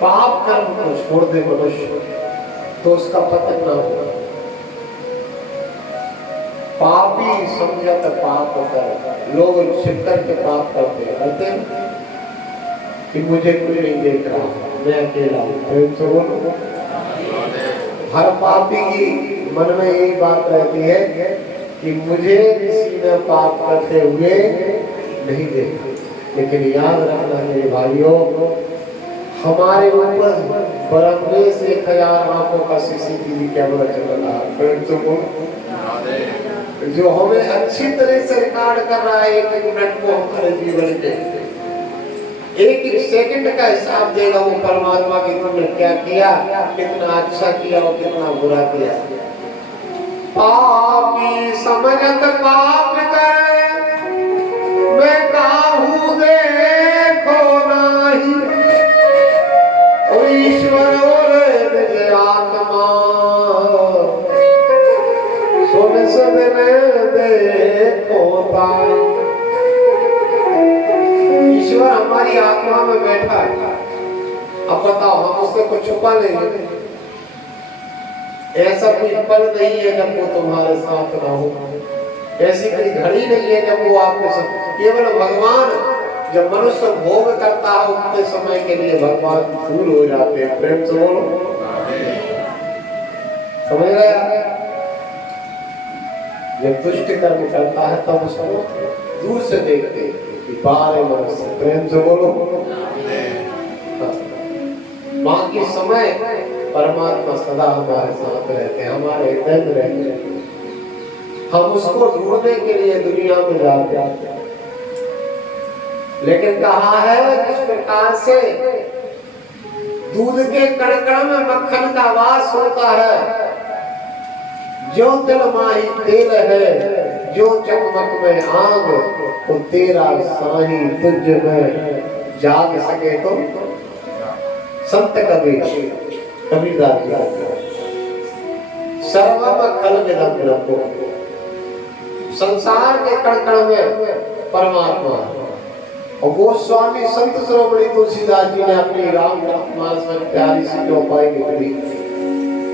पाप कर्म को छोड़ दे मनुष्य तो उसका पतन ना होगा। पापी समझत पाप कर, लोग छिप करके पाप करते हैं कि मुझे कोई नहीं देख रहा, मैं अकेला हूँ। हर पापी की मन में यही बात रहती है कि मुझे किसी ने पाप करते हुए नहीं देखा। लेकिन याद रखना मेरे भाइयों, हमारे ऊपर बराबर से 1000 आंखों का सीसीटीवी कैमरा चल रहा है जो हमें अच्छी तरह से रिकॉर्ड कर रहा है। एक मिनट को हमारे जीवन के एक सेकंड का हिसाब देगा वो परमात्मा की तुमने क्या किया, कितना अच्छा किया और कितना बुरा किया। पापी समझत पाप करे, मैं काहू देखो नाही, और ईश्वर बोले निज आत्मा सुन सदने देखो ताई। ईश्वर हमारी आत्मा में बैठा है। अब बताओ हम उससे कुछ छुपा लेंगे? ऐसा कोई पल नहीं है जब वो तुम्हारे साथ ना हो, ऐसी कोई घड़ी नहीं है जब वो आपके साथ। केवल भगवान जब मनुष्य भोग करता है उतने समय के लिए भगवान फूल हो जाते हैं। प्रेम से बोलो, समझ गए? जब दुष्ट कर्म करता है तब उसको दूर से देखते हैं कि बारे मनुष्य। प्रेम से बोलो। बाकी समय परमात्मा सदा हमारे साथ रहते हैं, हमारे हृदय में रहते हैं। हम उसको ढूंढने के लिए दुनिया में जाते हैं। लेकिन कहा है किस प्रकार से दूध के कण-कण में मक्खन का वास होता है, जो तिल माही तेल है, जो चमक में आग, तो तेरा साही तुझ में जाग सके तो। संत कबीरदास सर्वम खल विदम ब्रह्मो, संसार के कण-कण में परमात्मा। और गोस्वामी संत शिरोमणि तुलसीदास जी ने अपनी रामचरितमानस में प्यारी सी चौपाई लिखी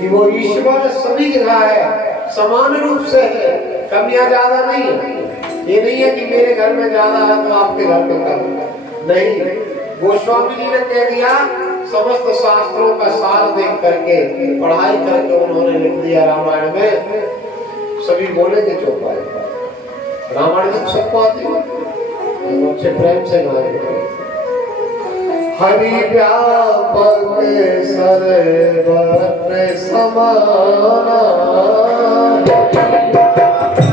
कि वो ईश्वर सभी जगह है, समान रूप से है, कमियां ज्यादा नहीं है। ये नहीं है कि मेरे घर में ज्यादा है तो आपके घर में कम नहीं। गोस्वामी जी ने कह दिया, समस्त शास्त्रों का सार देख करके, पढ़ाई करके उन्होंने लिख दिया रामायण में। सभी बोलेंगे चौपाई, रामायण में सबको आती है, अच्छे प्रेम से गाएंगे। हरि व्यापक सर्वत्र समाना,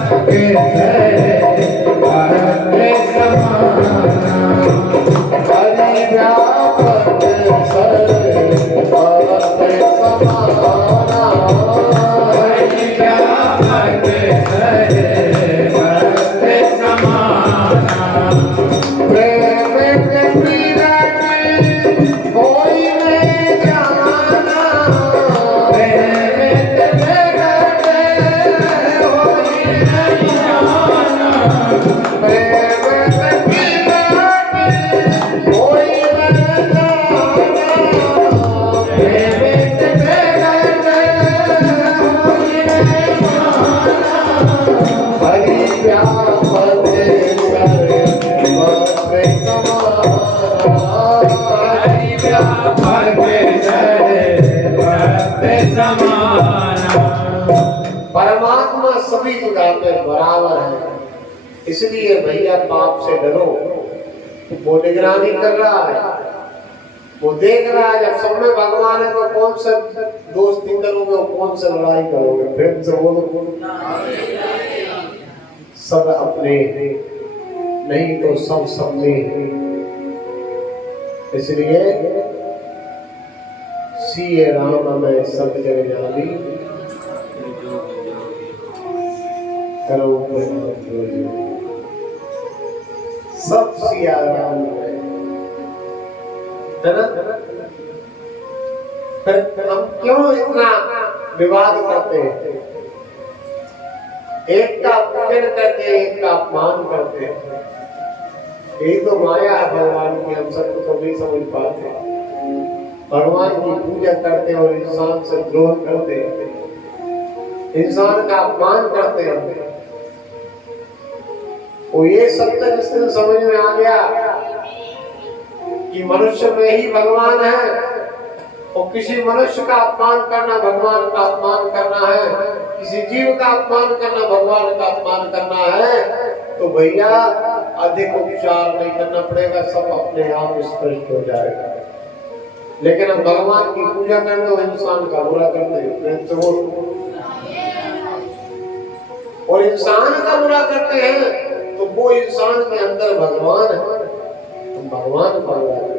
हरि व्यापक सर्वत्र समाना, हरि व्यापक सर्वत्र समाना। प्रेम के पीरा कोई नहीं जाना, प्रेम के पीरा कोई नहीं जाना, प्रेम के पीरा कोई नहीं जाना, प्रेम के पीरा कोई नहीं जाना। हरि व्यापक परमात्मा सभी जगह पे बराबर है। इसलिए भैया पाप से डरो। वो निगरानी कर रहा है, वो देख रहा है। जब सब में भगवान है तो कौन सा दोस्ती करोगे और कौन सा लड़ाई करोगे? प्रेम से बोलो। सब अपने नहीं तो सब सबने। इसलिए सीए राम में सब जग जानी, करो सब सिया राम में। हम क्यों इतना विवाद करते हैं? एक का पूजन करते हैं, एक का अपमान करते हैं। यही तो माया है भगवान की, हम सबको तो नहीं समझ पाते। भगवान की पूजा करते और इंसान से द्रोह करते, इंसान का अपमान करते हैं। वो ये सत्य जिस दिन समझ में आ गया कि मनुष्य में ही भगवान है और किसी मनुष्य का अपमान करना भगवान का अपमान करना है, किसी जीव का अपमान करना भगवान का अपमान करना है, तो भैया अधिक उपचार नहीं करना पड़ेगा, सब अपने आप स्पष्ट हो जाएगा। लेकिन हम भगवान की पूजा करते हो इंसान का बुरा करते हैं, और इंसान का बुरा करते हैं तो वो इंसान के अंदर भगवान है, हम भगवान का बुरा करते हैं।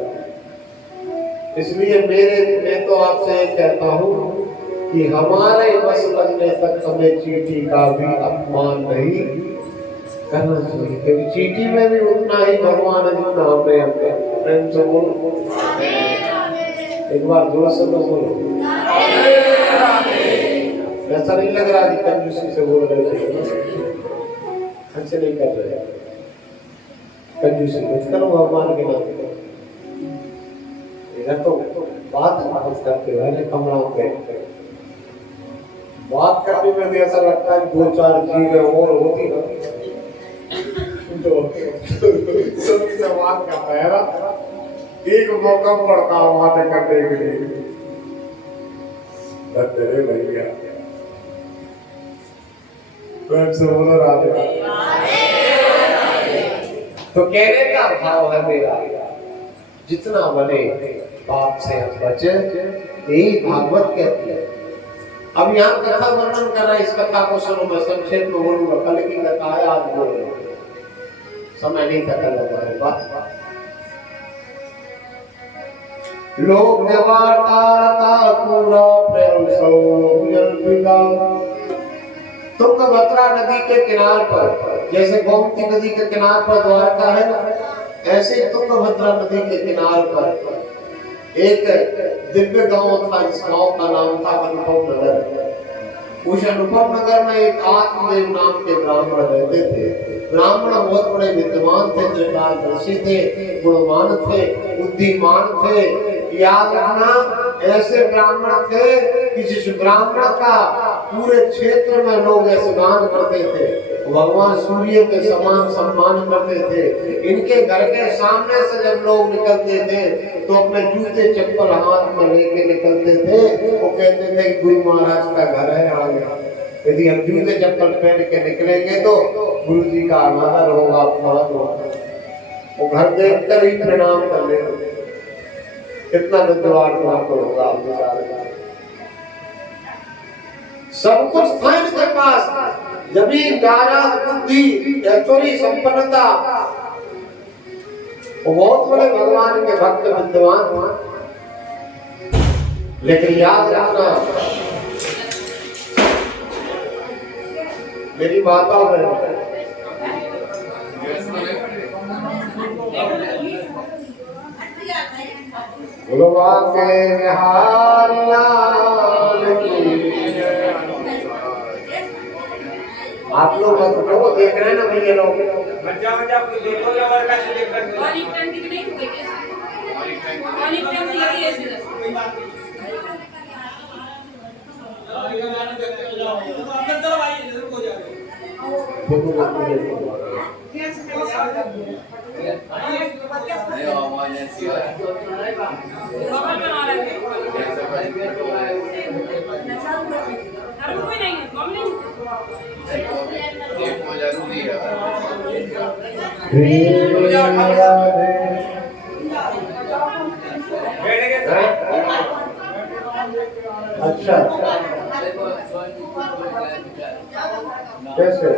इसलिए मैं तो आपसे ये कहता हूँ कि हमारे बस लगने तक हमें चींटी का भी अपमान नहीं करना चाहिए, क्योंकि चींटी में भी उतना ही भगवान है जितना हमें अपने प्रेम से बोलो। एक बार जोर से बोलो। ऐसा नहीं लग रहा कि कंजूसी से बोल रहे थे, अच्छे नहीं कर रहे, कंजूसी मत करो भगवान के नाम पे। इधर तो बात करते हुए कमरा पे बात करने में भी ऐसा लगता है दो चार चीजें और होती ना तो सभी से बात करता है ना, एक मौका पड़ता है बातें करने के लिए। तेरे भैया प्रेम से बोलो राधे। तो कहने का भाव है मेरा, जितना बने पाप से बचे, यही भागवत कहती है। अब यहाँ कथा वर्णन कर रहा है, इस कथा को सुनो, मैं संक्षेप में बोलूंगा, कल की कथा है आज बोल रहा हूं, समय नहीं था कल हमारे पास। लोक देवाता पूरा प्रेम सौ जलपिता। तुंगभद्रा नदी के किनार पर, जैसे गोमती नदी के किनार पर द्वारका है ना, ऐसे तुंगभद्रा नदी के किनार पर एक दिव्य गांव था, जिस गांव का नाम था अनुपम नगर। उस अनुपम नगर में एक आत्मदेव नाम के ब्राह्मण रहते थे। ब्राह्मण बहुत बड़े विद्वान थे, त्रिकालदर्शी थे, गुणवान थे, बुद्धिमान थे। याद रखना, ऐसे ब्राह्मण थे कि जिस ब्राह्मण का पूरे क्षेत्र में लोग ऐसे गान करते थे, भगवान सूर्य के समान सम्मान करते थे। इनके घर के सामने से जब लोग निकलते थे तो अपने जूते चप्पल हाथ में लेके निकलते थे। वो कहते थे कि गुरु महाराज का घर है आगे, यदि हम जूते चप्पल पहन के निकलेंगे तो गुरु जी का आदर होगा, अपमान होगा। वो घर देख कर ही प्रणाम कर लेते, कितना विद्वान होगा आप विचार। सब कुछ था इनके पास, जमीन जायदाद बुद्धि ऐश्वर्य संपन्नता। वो बहुत बड़े भगवान के भक्त विद्वान, लेकिन याद रखना मेरी माता बहन, भगवान के निहार लाल की। आप लोग वो देख रहे हैं ना भैया लोग, बच्चा देखो लवर का से देख रहे और एक टाइम की नहीं हो गई और एक टाइम की ऐसे अंदर तो भाई जरूर हो जाएगा। कोई नहीं अच्छा कैसे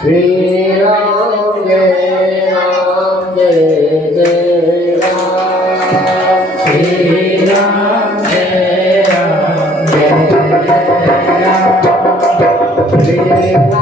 श्री राम जय जय राम श्री राम जय जय राम श्री राम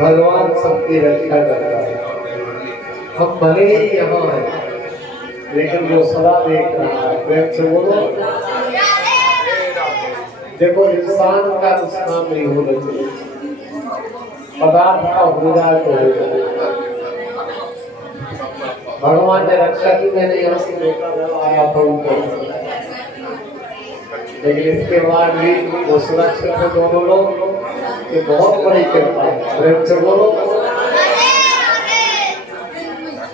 भगवान सबकी रक्षा करता है। हम भले ही यहाँ हैं, लेकिन वो सदा देख रहा है। प्रेम से बोलो। देखो, इंसान का नुकसान नहीं होना चाहिए, पदार्थ का होगा तो होगा। भगवान ने रक्षा की, मैंने यहाँ से देखा था, आया था उनको, लेकिन इसके बाद भी वो सुरक्षित है दोनों लोग। ये बहुत बड़ी कृपा है। प्रेम से बोलो।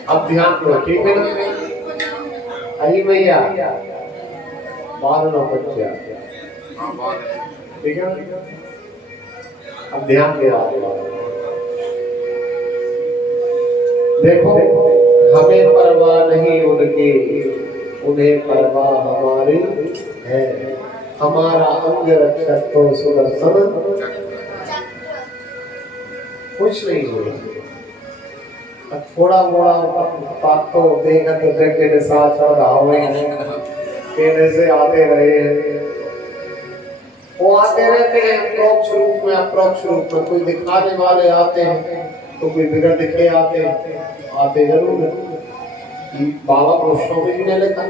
अब ध्यान करो, ठीक है ना? अरे भैया बाद में बच्चे ठीक है ना? अब ध्यान दे रहा देखो, हमें परवाह नहीं उनकी, उन्हें परवाह हमारी है। हमारा अंग रक्षक तो सुदर्शन कुछ नहीं हुआ। थोड़ा मोड़ा बात तो देखा तो जगह के साथ कहने से आते रहे हैं, वो आते रहते हैं अप्रोक्ष रूप में, अप्रोक्ष रूप में। कोई दिखाने वाले आते हैं तो कोई बिगड़ दिखे आते हैं, आते जरूर है। बाबा गोस्वामी जी ने लिखा,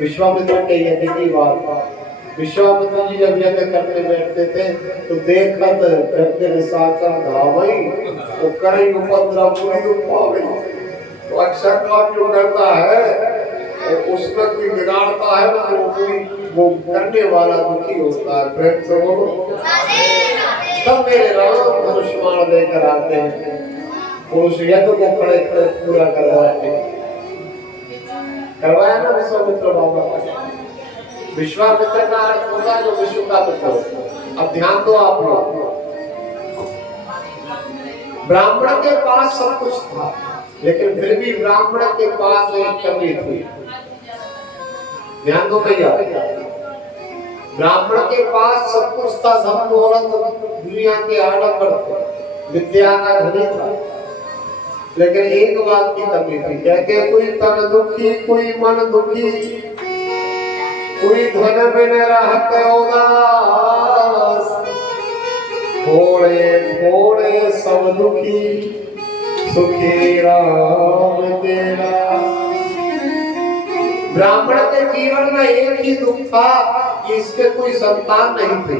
विश्वामित्र के यज्ञ की बात। विश्वामित्र जी जब यज्ञ करने बैठते थे तो देखत जब निशाचर धावई तो करई उपद्रव पूरी दुपावई। तो अक्षर का जो करता है तो उसमें कोई बिगाड़ता है तो कोई वो करने वाला दुखी होता है। प्रेम से बोलो तब मेरे राम धनुष्मान लेकर आते हैं, पुरुष यज्ञ को खड़े खड़े पूरा करवाया ना विश्वामित्र बाबा का। विश्वामित्र का अर्थ होता है जो विश्व का मित्र। अब ध्यान दो आप लोग, ब्राह्मण के पास सब कुछ था लेकिन फिर भी ब्राह्मण के पास एक कमी थी। ध्यान दो भैया, ब्राह्मण के पास सब कुछ था, धन दौलत दुनिया के आडंबर थे, विद्या का धनी था, लेकिन एक बात की कमी थी। कहते कोई तन दुखी, कोई मन दुखी, कोई धन बिन रहत उदास, थोड़े थोड़े सब दुखी, सुखी राम तेरा। ब्राह्मण के जीवन में एक ही दुख था कि इसके कोई संतान नहीं थी।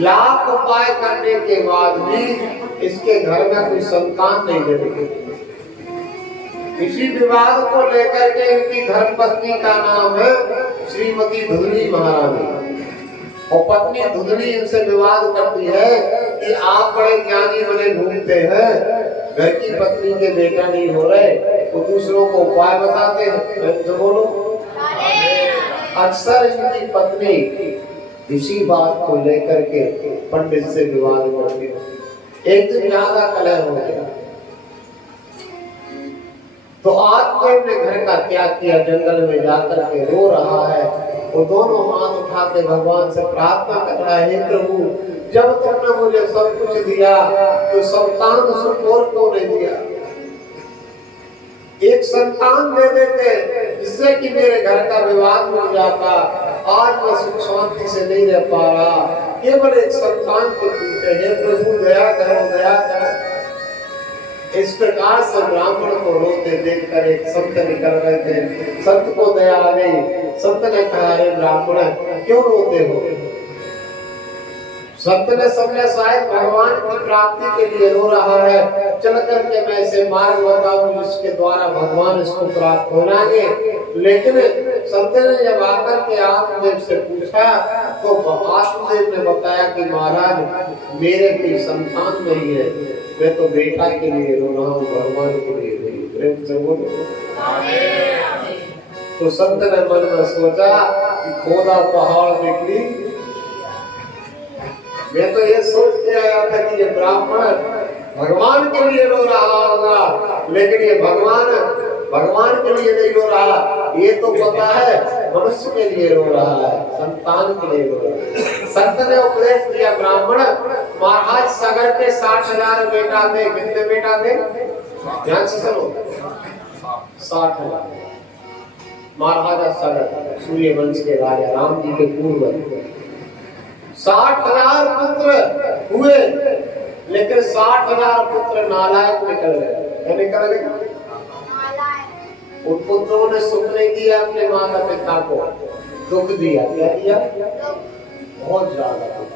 लाख उपाय करने के बाद भी इसके घर में कोई संतान नहीं जन्मी। इसी विवाद को लेकर के इनकी धर्मपत्नी का नाम है श्रीमती धुधनी महारानी। और पत्नी धुधनी इनसे विवाद करती है कि आप बड़े ज्ञानी बने घूमते हैं, घर की पत्नी के बेटा नहीं हो रहे तो दूसरों को उपाय बताते हैं। तो बोलो, अक्सर इनकी पत्नी इसी बात को लेकर के पंडित से विवाद करती है। एक दिन ज्यादा कलह हो गया तो आत्मदेव ने घर का त्याग किया, जंगल में जाकर के रो रहा है। वो दोनों हाथ उठा के भगवान से प्रार्थना कर रहा है, हे प्रभु जब तुमने मुझे सब कुछ दिया तो संतान सुख और क्यों नहीं दिया? एक संतान दे देते जिससे कि मेरे घर का विवाद मिट जाता। आज मैं सुख शांति से नहीं रह पा रहा, केवल एक संतान के पीछे। हे प्रभु दया करो, दया करो। इस प्रकार से ब्राह्मण को रोते देखकर एक संत निकल रहे थे। संत को दया आ गई। संत ने कहा, अरे ब्राह्मण क्यों रोते हो? संत ने समझा शायद भगवान की प्राप्ति के लिए रो रहा है, चल करके मैं इसे मार्ग बताऊं जिसके द्वारा भगवान इसको प्राप्त हो जाएंगे। लेकिन संत ने जब आकर के आत्मदेव से पूछा तो आत्मदेव ने बताया कि महाराज मेरे कोई संतान नहीं है, मैं तो बेटा के लिए रो रहा हूँ, भगवान के लिए नहीं। प्रेम से बोलो। तो संत ने मन में सोचा कि खोदा पहाड़ निकली। मैं तो ये सोच के आया था कि ये ब्राह्मण भगवान के लिए रो रहा होगा, लेकिन ये भगवान के लिए नहीं रो रहा, ये तो पता है मनुष्य के लिए रो रहा है, संतान के लिए रो रहा है। संत ने उपदेश दिया, ब्राह्मण महाराज सगर के 60,000 बेटा थे। कितने बेटा थे? ध्यान से सुनो, 60,000। महाराजा सगर सूर्यवंश के राजा राम जी के पूर्व 60,000 पुत्र हुए, लेकिन 60,000 पुत्र नालायक निकल गए। क्या निकल गए? उन पुत्रों ने सुख नहीं दिया अपने माता पिता को, दुख दिया। क्या दिया? बहुत ज्यादा।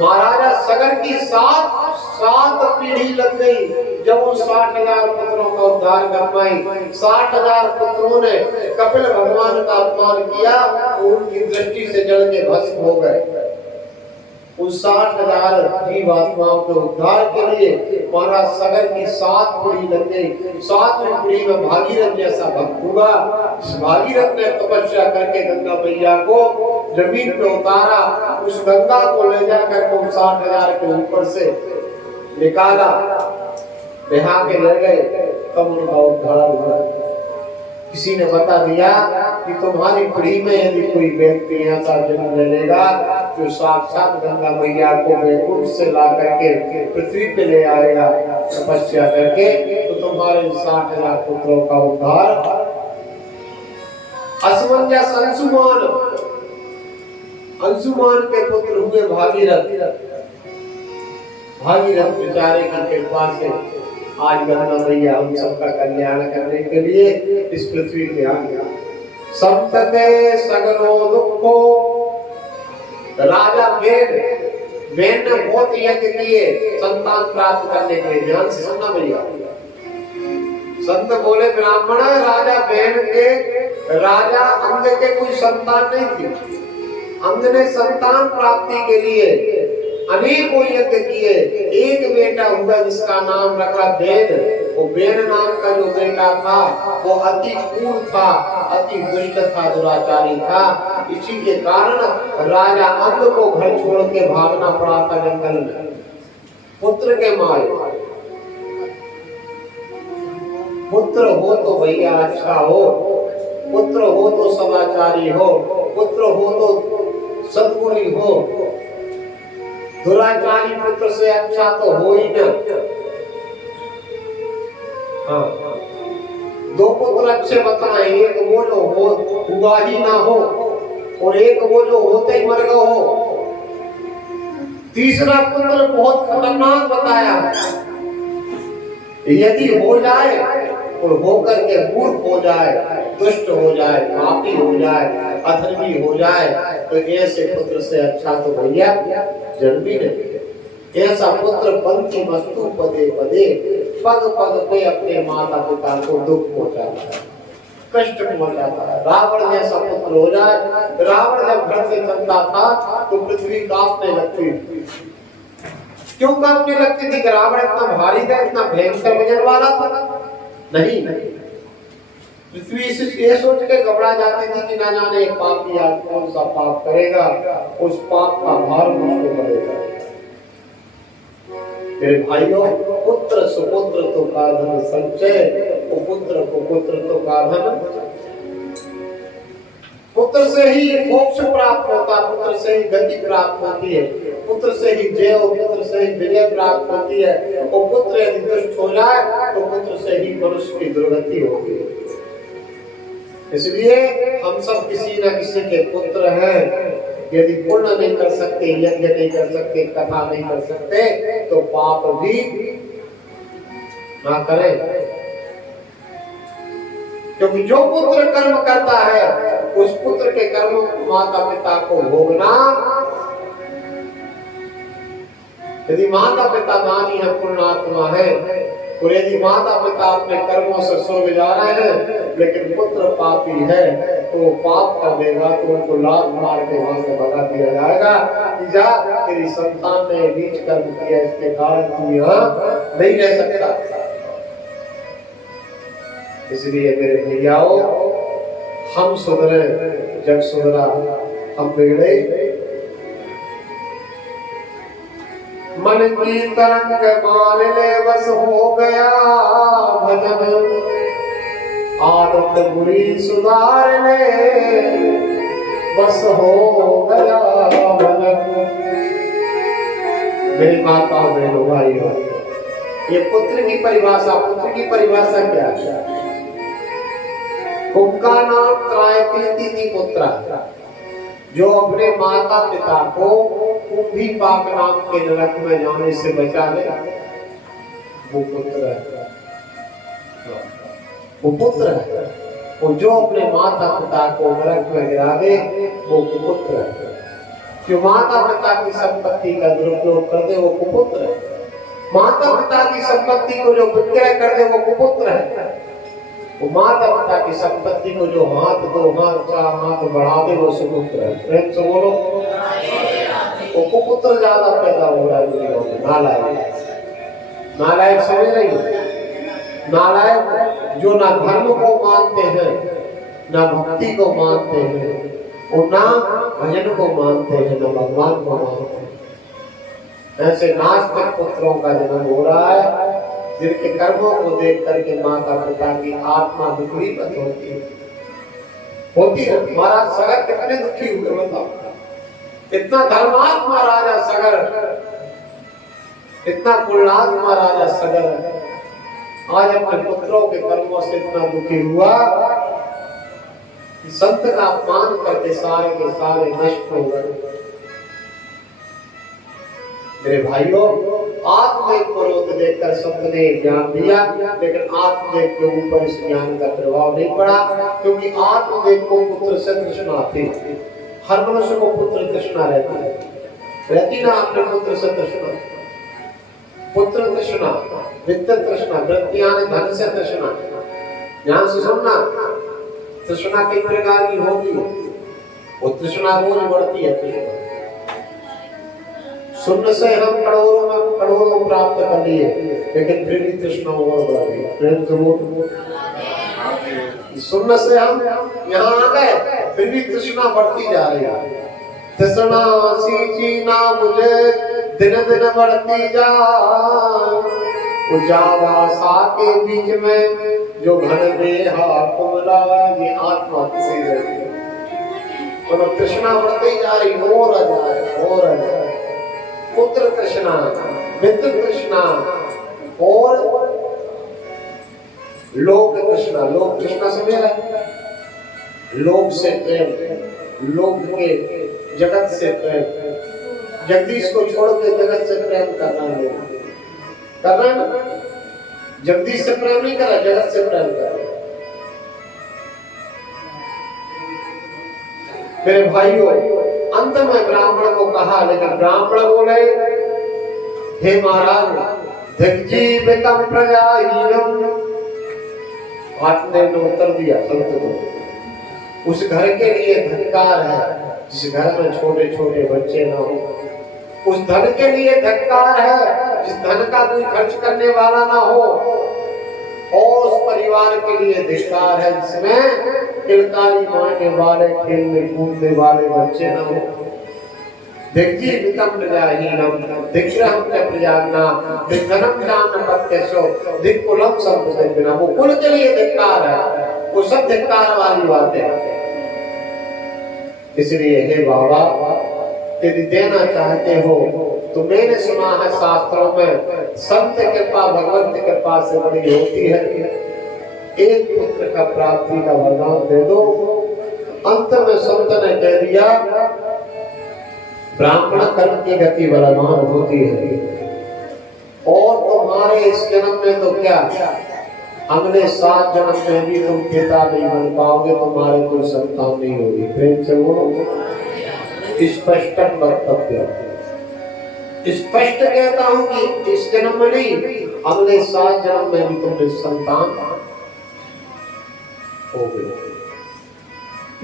महाराजा सगर की सात पीढ़ी लग गई जब उन 60,000 पुत्रों का उद्धार कर पाई। 60,000 पुत्रों ने कपिल भगवान का अपमान किया, उनकी दृष्टि से जल के भस्म हो गए। उन 60,000 जीवात्माओं के उद्धार के लिए महाराज सागर की 7 पीढ़ी लग गई। 7वीं पीढ़ी में भागीरथ जैसा भक्त हुआ। भागीरथ ने तपस्या करके गंगा मैया को जमीन पे उतारा। उस गंगा को ले जाकर उन 60,000 के ऊपर से निकाला, बहा के ले गए, तब उनका उद्धार हुआ। किसी ने बता दिया कि तुम्हारी पीढ़ी में यदि कोई व्यक्ति ऐसा जन्म ले लेगा जो साक्षात गंगा मैया को वैकुंठ से ला करके पृथ्वी पे ले आएगा तपस्या करके, तो तुम्हारे 60,000 पुत्रों का उद्धार। असमंजस अंशुमान के पुत्र हुए भागीरथ। भागीरथ बेचारे की कृपा से आज गंगा मैया हम सबका कल्याण करने के लिए इस पृथ्वी पे आ गया। संतते सगलो दुखो। राजा वेद ने बहुत यज्ञ किए संतान प्राप्त करने के लिए। ध्यान से सुनना भैया। संत बोले ब्राह्मण राजा वेद के राजा अंग के कोई संतान नहीं थी। अंग ने संतान प्राप्ति के लिए अनेकों यज्ञ किए। एक बेटा हुआ जिसका नाम रखा वेद। वो वेद नाम का जो बेटा था वो अति क्रूर था, अति दुष्ट था, दुराचारी था। इसी के कारण राजा अंग को घर छोड़ के भागना पड़ा था जंगल में पुत्र के मारे। पुत्र हो तो भैया अच्छा हो, पुत्र हो तो सदाचारी हो, पुत्र हो तो सद्गुणी हो। दुराचारी पुत्र से अच्छा तो हो ही ना। हाँ, 2 पुत्र अच्छे बताएं, एक वो जो हुआ ही ना हो और एक वो जो होते ही मर गए हो। तीसरा पुत्र बहुत खतरनाक बताया, यदि हो जाए और होकर के मूर्ख हो जाए, दुष्ट हो जाए, पापी हो जाए, अधर्मी हो जाए, तो ऐसे पुत्र से अच्छा तो भैया जन्म ही नहीं। ऐसा पुत्र पंथी मस्तु पदे पदे पग पग पे अपने माता पिता को दुख पहुंचाता है, कष्ट पहुंचाता है। रावण जैसा पुत्र हो जाए। रावण जब घर से चलता था तो पृथ्वी कांपने लगती थी। क्यों कांपने लगती थी? रावण इतना भारी था, इतना भयंकर वजन वाला था? नहीं, पृथ्वी ये सोच के घबरा जाती थी कि ना जाने पापी आज कौन सा पाप करेगा, उस पाप का भार मुझ पे पड़ेगा। मेरे भाइयों, पुत्र सुपुत्र तो का धन संचय, पुत्र को पुत्र तो का धन। पुत्र से ही मोक्ष प्राप्त होता, पुत्र से ही गति प्राप्त होती है, पुत्र से ही जय, पुत्र से ही विजय प्राप्त होती है। और पुत्र यदि दुष्ट हो जाए तो पुत्र से ही मनुष्य की दुर्गति होती है। इसलिए हम सब किसी न किसी के पुत्र हैं। यदि पुण्य नहीं कर सकते, यज्ञ नहीं कर सकते, कथा नहीं कर सकते, तो पाप भी ना करें। क्योंकि जो पुत्र कर्म करता है उस पुत्र के कर्म माता पिता को भोगना। यदि माता पिता दानी है, पुण्यात्मा है, और यदि माता पिता अपने कर्मों से स्वर्ग जा रहे हैं लेकिन पुत्र पापी है तो पाप कर देगा, तो उनको लात मार के वहां से भगा दिया जाएगा कि जा, तेरी संतान ने नीच कर्म किया, इसके कारण तू यहाँ नहीं रह सकता। इसलिए मेरे भैयाओं, हम सुधरे, जग सुधरा, हम बिगड़े। मन की तरंग मान ले बस हो गया भजन, आदत बुरी सुधार ले बस हो गया भजन। मेरी माता बहनों भाइयों, ये पुत्र की परिभाषा, पुत्र की परिभाषा क्या है? उनका नाम त्रायतीति पुत्र, जो अपने माता पिता को कुंभी पाक नाम के नरक में जाने से बचा ले, वो पुत्र है। वो पुत्र है। और जो अपने माता पिता को नरक में गिरा दे वो कुपुत्र है। जो माता पिता की संपत्ति का दुरुपयोग कर दे वो कुपुत्र है। माता पिता की संपत्ति को जो विक्रय कर दे वो कुपुत्र है। वो माता पिता की संपत्ति को जो हाथ दो हाथ चार हाथ बढ़ा दे वो सुपुत्र है। प्रेम से बोलो। वो कुपुत्र ज्यादा पैदा हो रहा है। नालायक, नालायक समझ रही हो? नालायक जो ना धर्म को मानते हैं, ना भक्ति को मानते हैं, और ना भजन को मानते हैं, ना भगवान को मानते हैं। ऐसे नास्तिक पुत्रों का जन्म हो रहा है, जिनके कर्मों को देख करके माता पिता की आत्मा दुखी मत होती है। महाराज सगर कितने दुखी हुए बताओ। इतना धर्मात्मा राजा सगर, इतना कुलात्मा राजा सगर आज अपने पुत्रों के कर्मों से इतना दुखी हुआ कि संत का अपमान करके सारे के सारे नष्ट हो गए। मेरे भाइयों, आत्मदेव को रोक देखकर संत ने ज्ञान दिया, लेकिन आत्मदेव के ऊपर इस ज्ञान का प्रभाव नहीं पड़ा, क्योंकि आत्मदेव को पुत्र से तृष्णा थी। हर मनुष्य को पुत्र तृष्णा रहती ना, अपने पुत्र से तृष्णा, पुत्र तृष्णा, वित्त तृष्णा, वृत्तियां धन से तृष्णा। ध्यान से सुनना, तृष्णा कई प्रकार की होती है, वो तृष्णा रोज बढ़ती है। तृष्णा सुनने से हम करोड़ों प्राप्त कर लिए, लेकिन फिर भी तृष्णा और बढ़ गई। प्रेम से बोल, सुनने से हम यहाँ आ गए, फिर भी तृष्णा बढ़ती जा रही है। तृष्णा सींची ना मुझे दिन दिन बढ़ती जा, उजाला के बीच में जो घन देहा कुमला, ये आत्मा किसी रहती है। तो तृष्णा बढ़ती जा रही, हो रहा है। पुत्र तृष्णा, वित्त तृष्णा और लोक तृष्णा। लोक तृष्णा समझ रहे? लोक से प्रेम, लोक के जगत से प्रेम। जगदीश को छोड़ के जगत से प्रेम करना है ना? जगदीश से प्रेम नहीं करा, जगत से प्रेम करा। मेरे भाइयों, अंत में ब्राह्मण को कहा, लेकिन ब्राह्मण बोले, हे महाराज, धिक्जीवितम प्रजाहीनम। आत्मदेव ने उत्तर दिया संत को, उस घर के लिए धिक्कार है जिस घर में छोटे छोटे बच्चे ना हो। उस धन के लिए धिक्कार है जिस धन का कोई खर्च करने वाला ना हो। और उस परिवार के लिए धिक्कार है जिसमें किलकारी मारने वाले, खेलने कूदने वाले बच्चे ना हो। धिक्जीवितम प्रजाहीनम, धिक्ष्रहं च प्रजाज्ञा, धिक्खनम चान्न पत्यसो, धिक्कुलम संपदे। वो कुल के लिए धिक्कार है, वो सब धिक्कार वाली बातें हैं। इसलिए हे बाबा, यदि देना चाहते हो तो मैंने सुना है शास्त्रों में संत कृपा भगवत कृपा से बड़ी होती है। एक पुत्र का प्राप्ति का वरदान दे दो। अंत में संत ने कह दिया, ब्राह्मण कर्म की गति बलवान होती है, और तुम्हारे इस जन्म में तो क्या, अगले 7 जन्म में भी तुम पिता नहीं बन पाओगे, तुम्हारे कोई संतान नहीं होगी। प्रेम से बोलो, स्पष्ट वक्तव्य, स्पष्ट कहता हूं कि इस जन्म में नहीं, अगले 7 जन्म में भी तुम संतान होगे।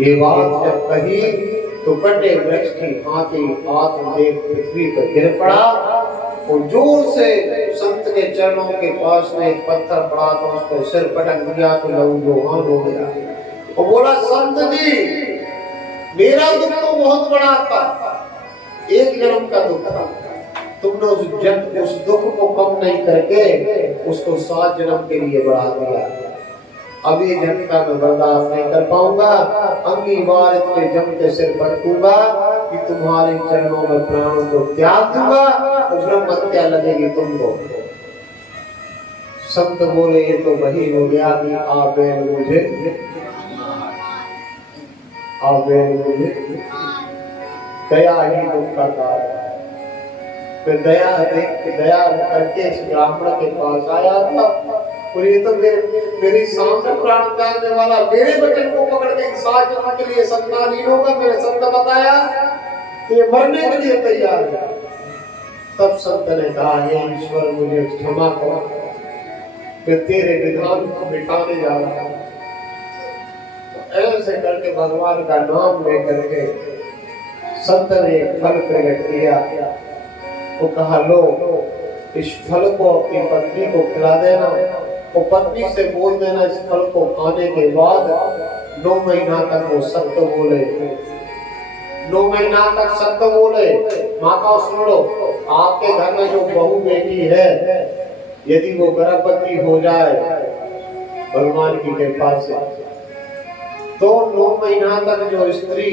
ये बात जब कही तो कटे वृक्ष की भांति आत्मदेव पृथ्वी पर गिर पड़ा, और जोर से संत के चरणों के पास में एक पत्थर पड़ा तो उस पर सिर पटक दिया तो लहू लोहान हो गया। और बोला, संत जी, मेरा दुख तो बहुत बड़ा था, एक जन्म का दुख था, तुमने उस दुख को कम नहीं करके उसको 7 जन्म के लिए बढ़ा दिया। अब ये जन्म का मैं बर्दाश्त नहीं कर पाऊंगा, अगली बार इतने जम के सिर पटकूंगा कि तुम्हारे चरणों में प्राणों को त्याग दूंगा और ब्रह्म हत्या लगेगी तुमको। संत बोले, ये तो वही हो गया कि आबेल मुझे दया ही दुख का कारण। फिर दया करके इस ब्राह्मण के पास आया था, और ये तो मेरे सामने प्राण त्यागने वाला मेरे बचन को पकड़ के 7 जन्म के लिए संतानहीन होगा। मेरे संत बताया तो ये मरने के लिए तैयार है। तब संत ने कहा, हे ईश्वर, मुझे क्षमा करो, मैं तेरे विधान को मिटाने जा रहा हूं। ऐसे करके भगवान का नाम लेकर के संत ने फल प्रकट किया। वो कहा लो इस फल को अपनी पत्नी को खिला देना, वो पत्नी से बोल देना इस फल को खाने के बाद 9 महीना तक वो सत्य बोले, 9 महीना तक सत्य बोले। माताओं सुन लो, आपके घर में जो बहू बेटी है यदि वो गर्भवती हो जाए भगवान की कृपा से, तो 9 महीना तक जो स्त्री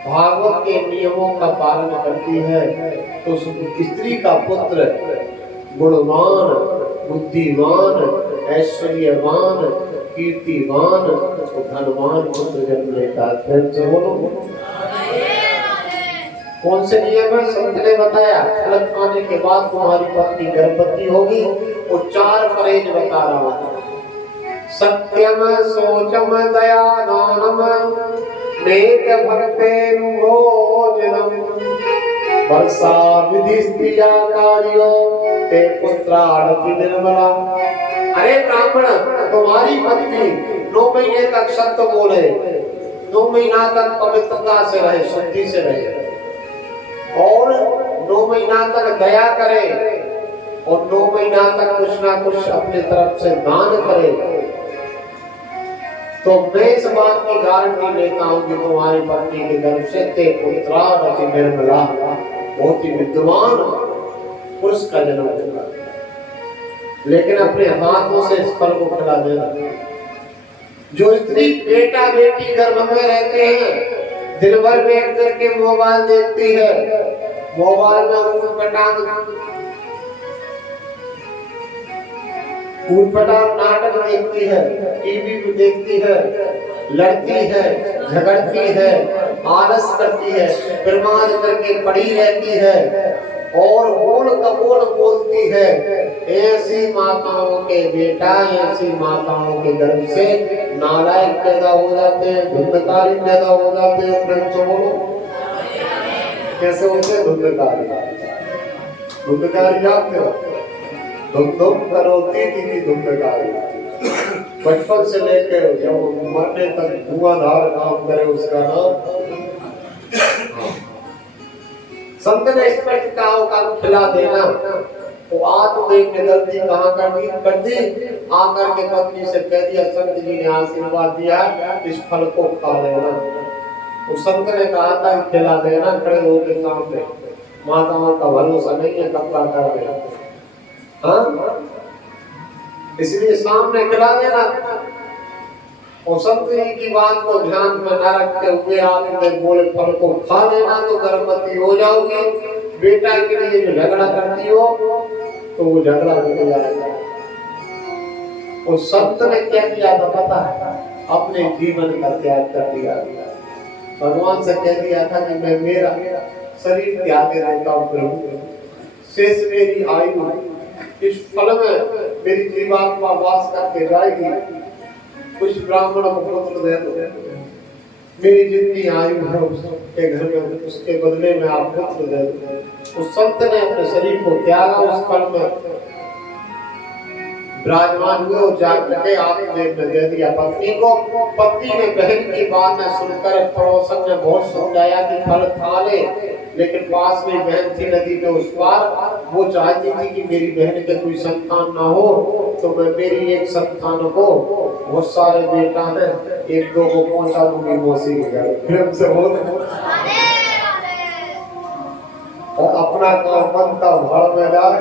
भागवत के नियमों का पालन करती है तो उस स्त्री का पुत्र गुणवान, बुद्धिमान, ऐश्वर्यवान, कीर्तिवान, धनवान पुत्र जन्म लेता है। फिर से बोलो, कौन से नियम है? संत ने बताया फल खाने के बाद तुम्हारी पत्नी गर्भवती होगी। वो 4 परहेज बता रहा हूँ। सत्यम, शौचम, दया, दानम, नेक भक्तेनुभोजनम, वर्षा विधि स्त्रिया कार्यो ते पुत्राणति निर्मला। अरे ब्राह्मण, तुम्हारी पत्नी 9 महीने तक सत्य बोले, 9 महीना तक पवित्रता से रहे, शुद्धि से रहे, और 9 महीना तक दया करे, और 9 महीना तक कुछ ना कुछ अपने तरफ से दान करे, तो मैं इस बात की गारंटी लेता हूं कि तुम्हारी पत्नी के गर्भ से ते पुत्राणति निर्मला, बहुत ही विद्वान पुरुष का जन्म होगा। लेकिन अपने हाथों से इस फल को खिला देना। जो स्त्री बेटा बेटी गर्भ में रहते हैं, दिन भर बैठ करके मोबाइल देखती है, मोबाइल में ऊटपटांग नाटक देखती है, टीवी भी देखती है, लड़ती है, झगड़ती है, आलस करती है, प्रमाद करके पड़ी रहती है और बोल कबोल बोलती है। ऐसी माताओं के बेटा, ऐसी माताओं के गर्भ से नालायक पैदा हो जाते हैं, धुंधकारी पैदा हो जाते हैं। प्रेम से बोलो, कैसे होते हैं धुंधकारी? धुंधकारी जानते हो? धुम करोती थी धुंधकारी। बचपन से लेकर जब मरने तक धुआंधार काम करे उसका नाम। संत ने स्पष्ट कहा का खिला देना। तो आत्मदेव ने गलती कहाँ कर दी? आकर के पत्नी से कह दिया, संत जी ने आशीर्वाद दिया इस फल को खा लेना। तो संत ने कहा था खिला देना, खड़े होके सामने। माताओं का भरोसा नहीं है कब का कर देना, हाँ? इसलिए सामने खिला देना। और संत जी की बात को ध्यान में न रखते हुए आपने बोले फल को खा लेना तो गर्भवती हो जाओगे। बेटा के लिए जो झगड़ा करती हो तो वो झगड़ा निकल जाएगा। और संत ने क्या किया था पता है? अपने जीवन का त्याग कर दिया। भगवान से कह दिया था कि मैं मेरा शरीर त्याग देता हूँ प्रभु, शेष मेरी आयु इस फल में मेरी जीवात्मा वास करके जाएगी। कुछ ब्राह्मणों को पुत्र दे दो, मेरी जितनी आयु है उसके घर में उसके बदले में आप पुत्र दे दो। उस संत ने अपने शरीर को त्यागा, उस फल में विराजमान हुए और जाकर आत्मदेव ने दे दिया पत्नी को। पत्नी ने बहन की बात न सुनकर पड़ोसन ने बहुत समझाया कि फल खा ले, लेकिन पास में बहन थी नदी के उस पार। वो चाहती थी कि मेरी बहन के कोई संतान ना हो, तो मैं मेरी एक संतान को, बहुत सारे बेटा है, 1-2 को पहुंचा दूंगी मौसी के घर। प्रेम से बोल, और अपना काम बनता भाड़ में जाए।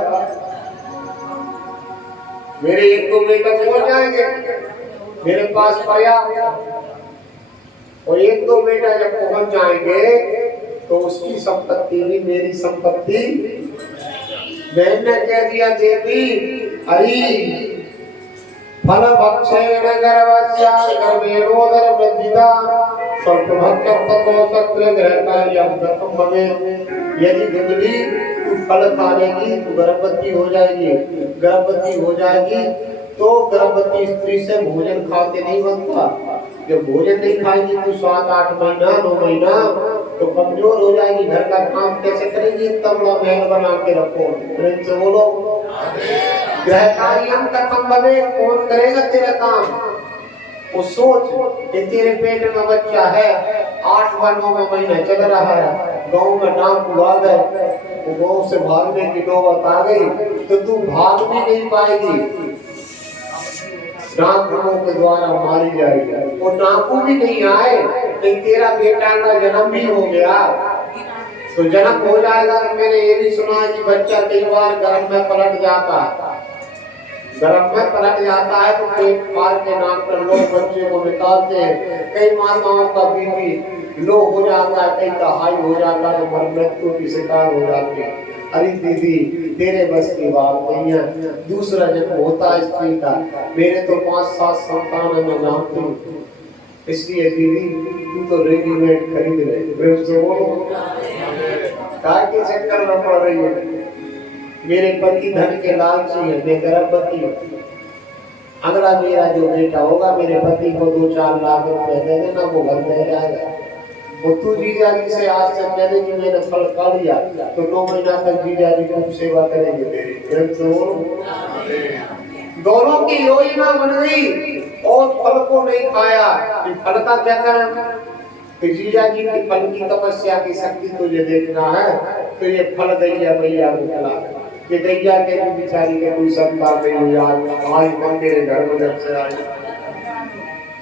मेरे 1-2 बेटा पहुंच जाएंगे मेरे पास पर्याप्त, और 1-2 बेटा जब पहुंच जाएंगे तो उसकी संपत्ति भी मेरी संपत्ति। बहन ने कह दिया देवी हरि फल भक्षेण गर्भस्या गर्भेणोदर वृद्धिता स्वल्प भक्षम ततो सत्य ग्रह कार्यम प्रथम भवेत्। यदि दुबली तू फल खा लेगी तो गर्भवती हो जाएगी। गर्भवती हो जाएगी तो गर्भवती स्त्री से भोजन खाते नहीं बनता। जब भोजन नहीं खाएगी तो 7-8 महीना 9 महीना तो कमजोर हो जाएगी। घर का काम कैसे करेगी? इतना बड़ा महल बना के रखो। प्रेम से बोलो, गृह कार्यम कथम भवेत्, कौन करेगा तेरा काम? वो सोच कि तेरे पेट में बच्चा है, 8वां महीना चल रहा है, गांव में नाम हुआ गए, वो गांव से भागने की नौबत आ गई तो तू भाग भी नहीं पाएगी, नागों के द्वारा मारी जाएगी। वो नागू भी नहीं आए तो तेरा बेटा का जन्म भी हो गया, तो जन्म हो जाएगा। तो मैंने ये भी सुना है कि बच्चा कई बार गर्भ में पलट जाता है, गर्भ में पलट जाता है तो पेट फाड़ के नाम पर लोग बच्चे को निकालते हैं। कई माताओं का बीपी लो हो जाता है, कई का हाई हो जाता है, तो मृत्यु की शिकार हो जाती है। अरे दीदी तेरे बस की बात नहीं है, दूसरा जन्म होता है स्त्री का। मेरे तो 5-7 संतान है, मैं जानती हूँ, इसलिए दीदी तू तो रेडीमेड खरीद रही, प्रेम से बोलो काय के चक्कर में पड़ रही है। मेरे पति धन के लालची है, मैं गर्भवती हूँ, अगला मेरा जो बेटा होगा मेरे पति को 2-4 लाख रुपए दे देना, वो घर में जाएगा। वो तू जीजा जी से आज से कह दे कि मैंने फल खा लिया तो 9 महीना तक जीजा जी खूब सेवा करेंगे तेरी। दोनों की योजना बन गई और फल को नहीं खाया, फल का क्या करें? जीजा जी की फल की तपस्या की शक्ति तुझे देखना है तो ये फल गैया मैया को खिला। ये गैया के बेचारी के कोई संतान नहीं हुआ, आज मैं तेरे घर में जब से आई,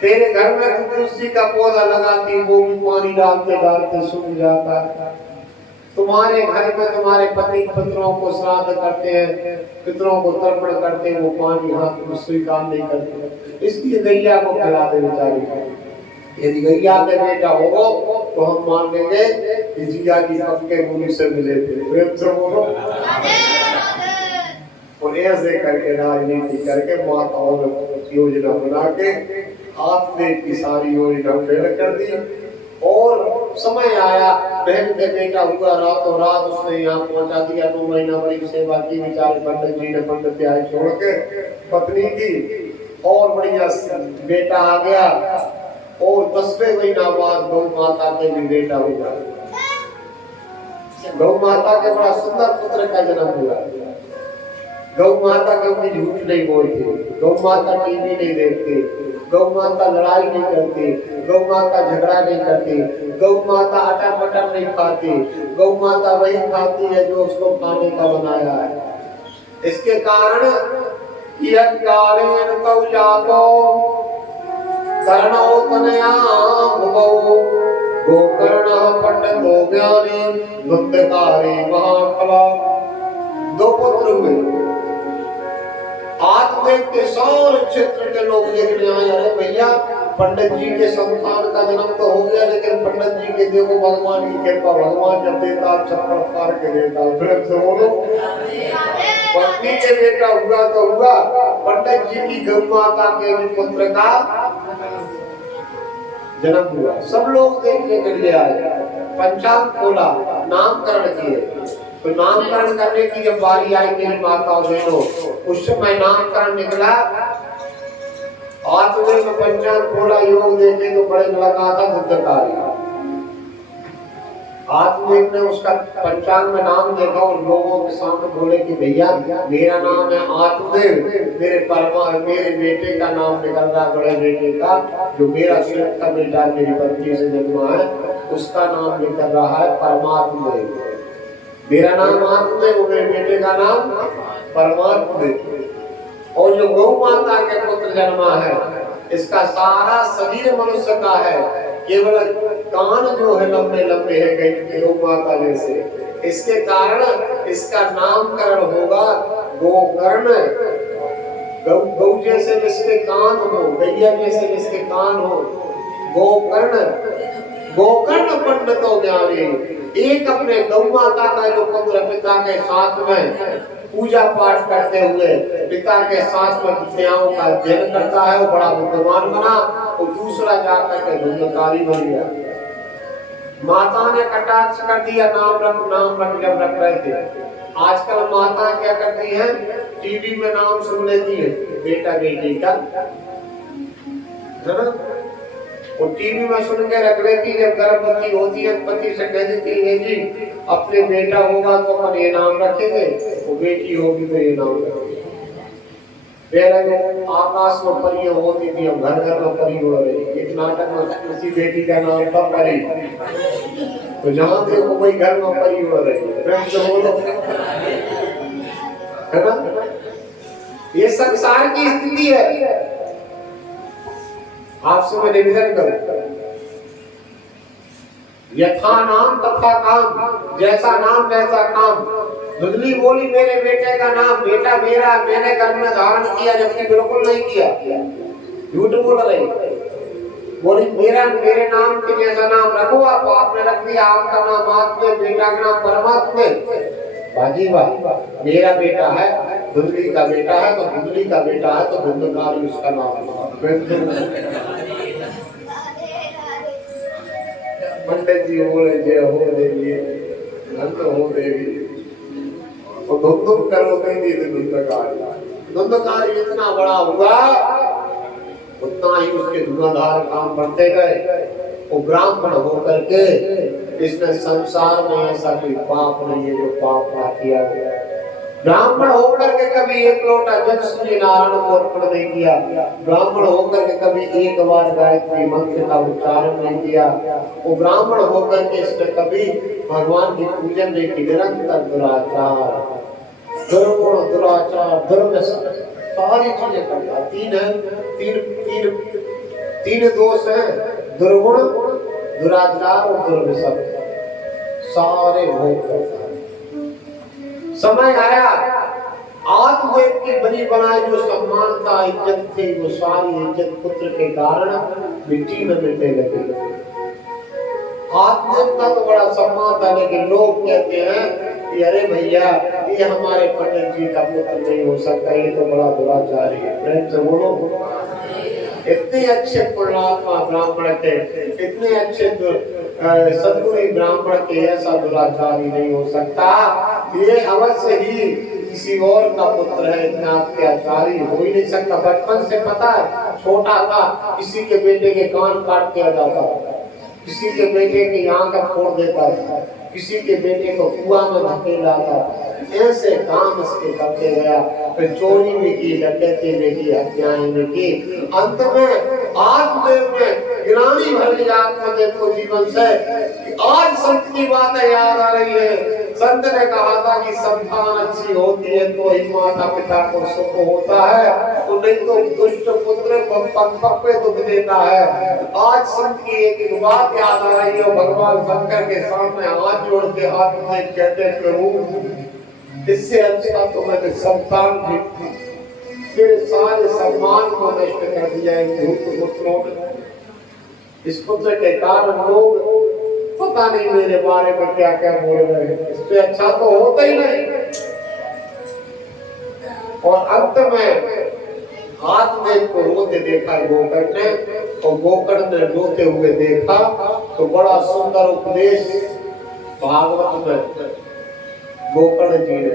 तेरे घर में तुलसी का पौधा लगाती, वो भी पानी डालते डालते सूख जाता है। तुम्हारे घर में तुम्हारे पति पितरों को श्राद्ध करते हैं, पितरों को तर्पण करते हैं, वो पानी हाथ स्वीकार नहीं करते, इसलिए गैया को खिला दे बेचारी। यदि गैया के बेटा होगा तो हम मान लेंगे कि जीजा जी पक्के गुरु से मिले थे, प्रेम से बोलो। और ऐसे करके राजनीति करके माताओं ने योजना बना के आपने की सारी योजना फेल कर दी। और समय आया, बहन के बेटा हुआ, रातों रात उसने यहाँ पहुंचा दिया। 9 महीना बड़ी सेवा की, बेचारे पंडित जी ने पंडित त्याग छोड़ के पत्नी की, और बढ़िया बेटा आ गया। और 10वें महीना बाद गौ माता के भी बेटा हुआ। गौ माता के बड़ा सुंदर पुत्र का जन्म हुआ। गौ माता कभी झूठ नहीं बोलती, गौ माता टीवी नहीं देखती, गौ माता लड़ाई नहीं करती, गौ माता झगड़ा नहीं करती, गौ माता अटर मटर नहीं खाती, गौ माता वही खाती है जो उसको खाने का बनाया है। इसके कारण गोकर्ण पंडितो ज्ञानी नृत्यकारी महाफला। 2 पुत्र हुए। आत्मदेव के सारे क्षेत्र के लोग देखने आए, अरे भैया पंडित जी के संतान का जन्म तो हो गया, लेकिन पंडित जी के देखो भगवान की कृपा, भगवान जब देता चप्पल फाड़ के देता। फिर से बोलो, पत्नी के बेटा हुआ तो हुआ, पंडित जी की गौ माता के पुत्र का जन्म हुआ। सब लोग देखने के लिए आए, पंचांग खोला, नामकरण किए। तो नामकरण करने की जब बारी आई मेरी माताओं बहनों, उस समय नामकरण निकला। आत्मदेव में पंचांग खोला, योग देखे तो बड़े लगा था बुद्धकारी। आत्मदेव ने उसका पंचांग में नाम देखा और लोगों के सामने बोले कि भैया मेरा नाम है आत्मदेव, मेरे बेटे का नाम निकल रहा, बड़े बेटे का, जो मेरा सिर्फ का बेटा मेरी पत्नी से जन्मा है, उसका नाम निकल रहा है परमात्मदेव। मेरा नाम आत्मदेव, मेरे बेटे का नाम परमात्मदेव। और जो गौ माता के पुत्र जन्मा है, इसका सारा शरीर मनुष्य का है, केवल कान जो है लंबे लंबे है कहीं गौ माता जैसे। इसके कारण इसका नामकरण होगा गोकर्ण। गौ जैसे जिसके कान हो, गैया जैसे जिसके कान हो, गोकर्ण। गोकर्ण पंडितो ज्ञानी, एक अपने गौ माता का जो पुत्र पिता के साथ में पूजा पाठ करते हुए पिता के साथ में विद्याओं का अध्ययन करता है, वो बड़ा बुद्धिमान बना, और दूसरा जाकर के धुंधकारी बन गया। माता ने कटाक्ष कर दिया, नाम रख जब रख रहे थे। आजकल माता क्या करती है, टीवी में नाम सुन लेती है बेटा बेटी का, है ना, वो टीवी में सुन के रख लेती। जब गर्भवती होती है पति से कह देती है जी अपने बेटा होगा तो अपन ये नाम रखेंगे, वो बेटी होगी तो ये नाम रखेंगे। पहले आकाश में परियां होती थी, अब घर घर में परी उड़ रही। एक नाटक में किसी बेटी का नाम था परी, तो जहां देखो कोई घर में परी उड़ रही है। प्रेम से बोलो, है ना? ये संसार की स्थिति है। आपसे मैं निवेदन करूं, यथा नाम तथा काम, जैसा नाम वैसा काम। धुंधली बोली मेरे बेटे का नाम, बेटा मेरा मैंने गर्भ में धारण किया, जबकि बिल्कुल नहीं किया, झूठ बोल रही। बोली मेरा मेरे नाम के जैसा नाम रखो आप, आपने रख दिया आपका नाम आत्मा, बेटा का नाम परमात्मा। बाजी वाह, मेरा बेटा है, धुंधली का बेटा है, तो धुंधली का बेटा है तो धुंधकार उसका नाम। पंडित जी बोले जय हो देवी, धन्य हो देवी। और धुंधुम करो नहीं दी धुंधकार इतना बड़ा हुआ, उतना ही उसके धुआंधार काम बढ़ते गए। वो ब्राह्मण होकर के इसने संसार में ऐसा कोई पाप नहीं है जो पाप ना किया गया। ब्राह्मण होकर के कभी एक लोटा जल सूर्य नारायण को अर्पण नहीं किया, ब्राह्मण होकर के कभी एक बार गायत्री मंत्र का उच्चारण नहीं किया, वो ब्राह्मण होकर के इसने कभी भगवान की पूजन नहीं की। निरंतर दुराचार, दुर्गुण, दुराचार, दुर्व्यसन, सारी चीजें करता। तीन दोष हैं, दुर्गुण, दुराचार और दुर्व्यसन, सारे भोग करता है। समय आया, आत्मदेव की बनी बनाई जो सम्मानता इज्जत थी, वो सारी इज्जत पुत्र के कारण मिट्टी में मिलने लगी। आत्मदेव का तो बड़ा सम्मान था, लेकिन लोग कहते हैं कि अरे भैया ये हमारे पंडित जी का पुत्र नहीं हो सकता, ये तो बड़ा दुराचारी है। प्रेम से बोलो, इतने अच्छे पुण्यात्मा ब्राह्मण थे, इतने अच्छे सद्गुणी ब्राह्मण के ऐसा दुराचारी नहीं हो सकता, ये अवश्य ही किसी और का पुत्र है, इतना अत्याचारी हो ही नहीं सकता। बचपन से पता है, छोटा था किसी के बेटे के कान काट दिया जाता था, किसी के बेटे की आंख फोड़ देता था, किसी के बेटे को कुआं में धकेला था। ऐसे काम इसके करते गया, फिर चोरी भी की, डकैती भी की, हत्याएं भी की। अंत में आत्मदेव ने गिरानी भर ली आत्मदेव को जीवन से कि आज संत की बातें याद आ रही है। संत ने कहा था कि संतान अच्छी होती है तो ही माता पिता को सुख होता है, तो नहीं तो दुष्ट पुत्र पंख पे दुख देता है। आज संत की एक बात याद आ रही है, भगवान शंकर के सामने हाथ जोड़ के आत्मदेव कहते प्रभु इससे अच्छा तो मैंने संतान दी, मेरे सारे सम्मान को नष्ट कर दिया इन पुत्रों ने। इस पुत्र के कारण लोग पता नहीं मेरे बारे में क्या क्या बोल रहे हैं, इससे अच्छा तो होता ही नहीं। और अंत में आत्मदेव को रोते देखा गोकर्ण ने, और गोकर्ण ने रोते हुए देखा तो बड़ा सुंदर उपदेश भागवत में गोकर्ण जी ने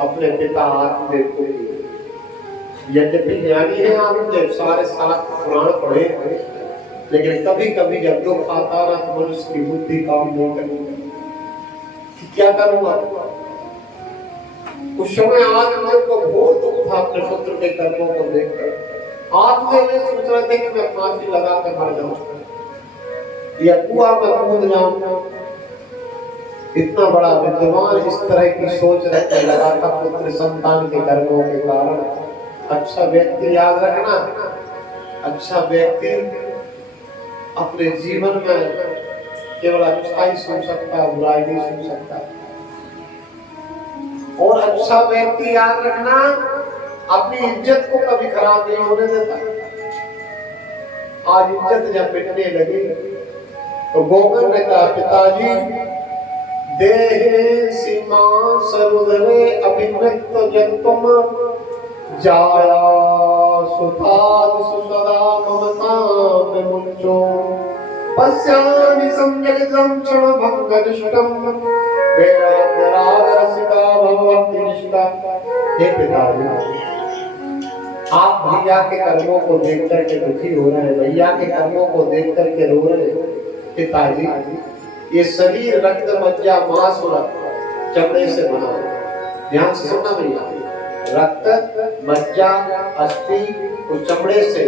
अपने पिता आत्मदेव को दिया। यद्यपि ज्ञानी है आत्मदेव, सारे 7 पुराण पढ़े, लेकिन कभी कभी जब दुख आता ना तो मनुष्य की बुद्धि काम नहीं करती, क्या करूंगा। उस समय आत्मदेव को बहुत दुख था अपने पुत्र के कर्मों को देखकर। आत्मदेव ये सोच रहे थे कि मैं फांसी लगा कर मर जाऊं या कुआं में कूद जाऊं। इतना बड़ा विद्वान इस तरह की सोच रखने लगा था पुत्र संतान के कर्मों के कारण। अच्छा व्यक्ति, याद रखना, अच्छा व्यक्ति अपने जीवन में केवल अच्छाई सुन सकता है, बुराई नहीं सुन सकता। और अच्छा व्यक्ति, याद रखना, अपनी इज्जत को कभी खराब नहीं होने देता। आज इज्जत जब मिटने लगी तो गोकर्ण ने कहा पिताजी देहे सीमा सरुधरे अभिव्यक्त जंतुम जाया सुधाद सुसदा ममता में मुंचो पश्यामि संजलितं क्षण भंगनिष्ठम वैराग्यरागरसिका भगवती निष्ठा। हे पिताजी, आप भैया के कर्मों को देख करके दुखी हो रहे हैं, भैया के कर्मों को देख करके रो रहे हैं। पिताजी, ये शरीर रक्त मज्जा मांस और चमड़े से बना है। ध्यान से सुनना भैया, रक्त मज्जा, अस्थि और चमड़े से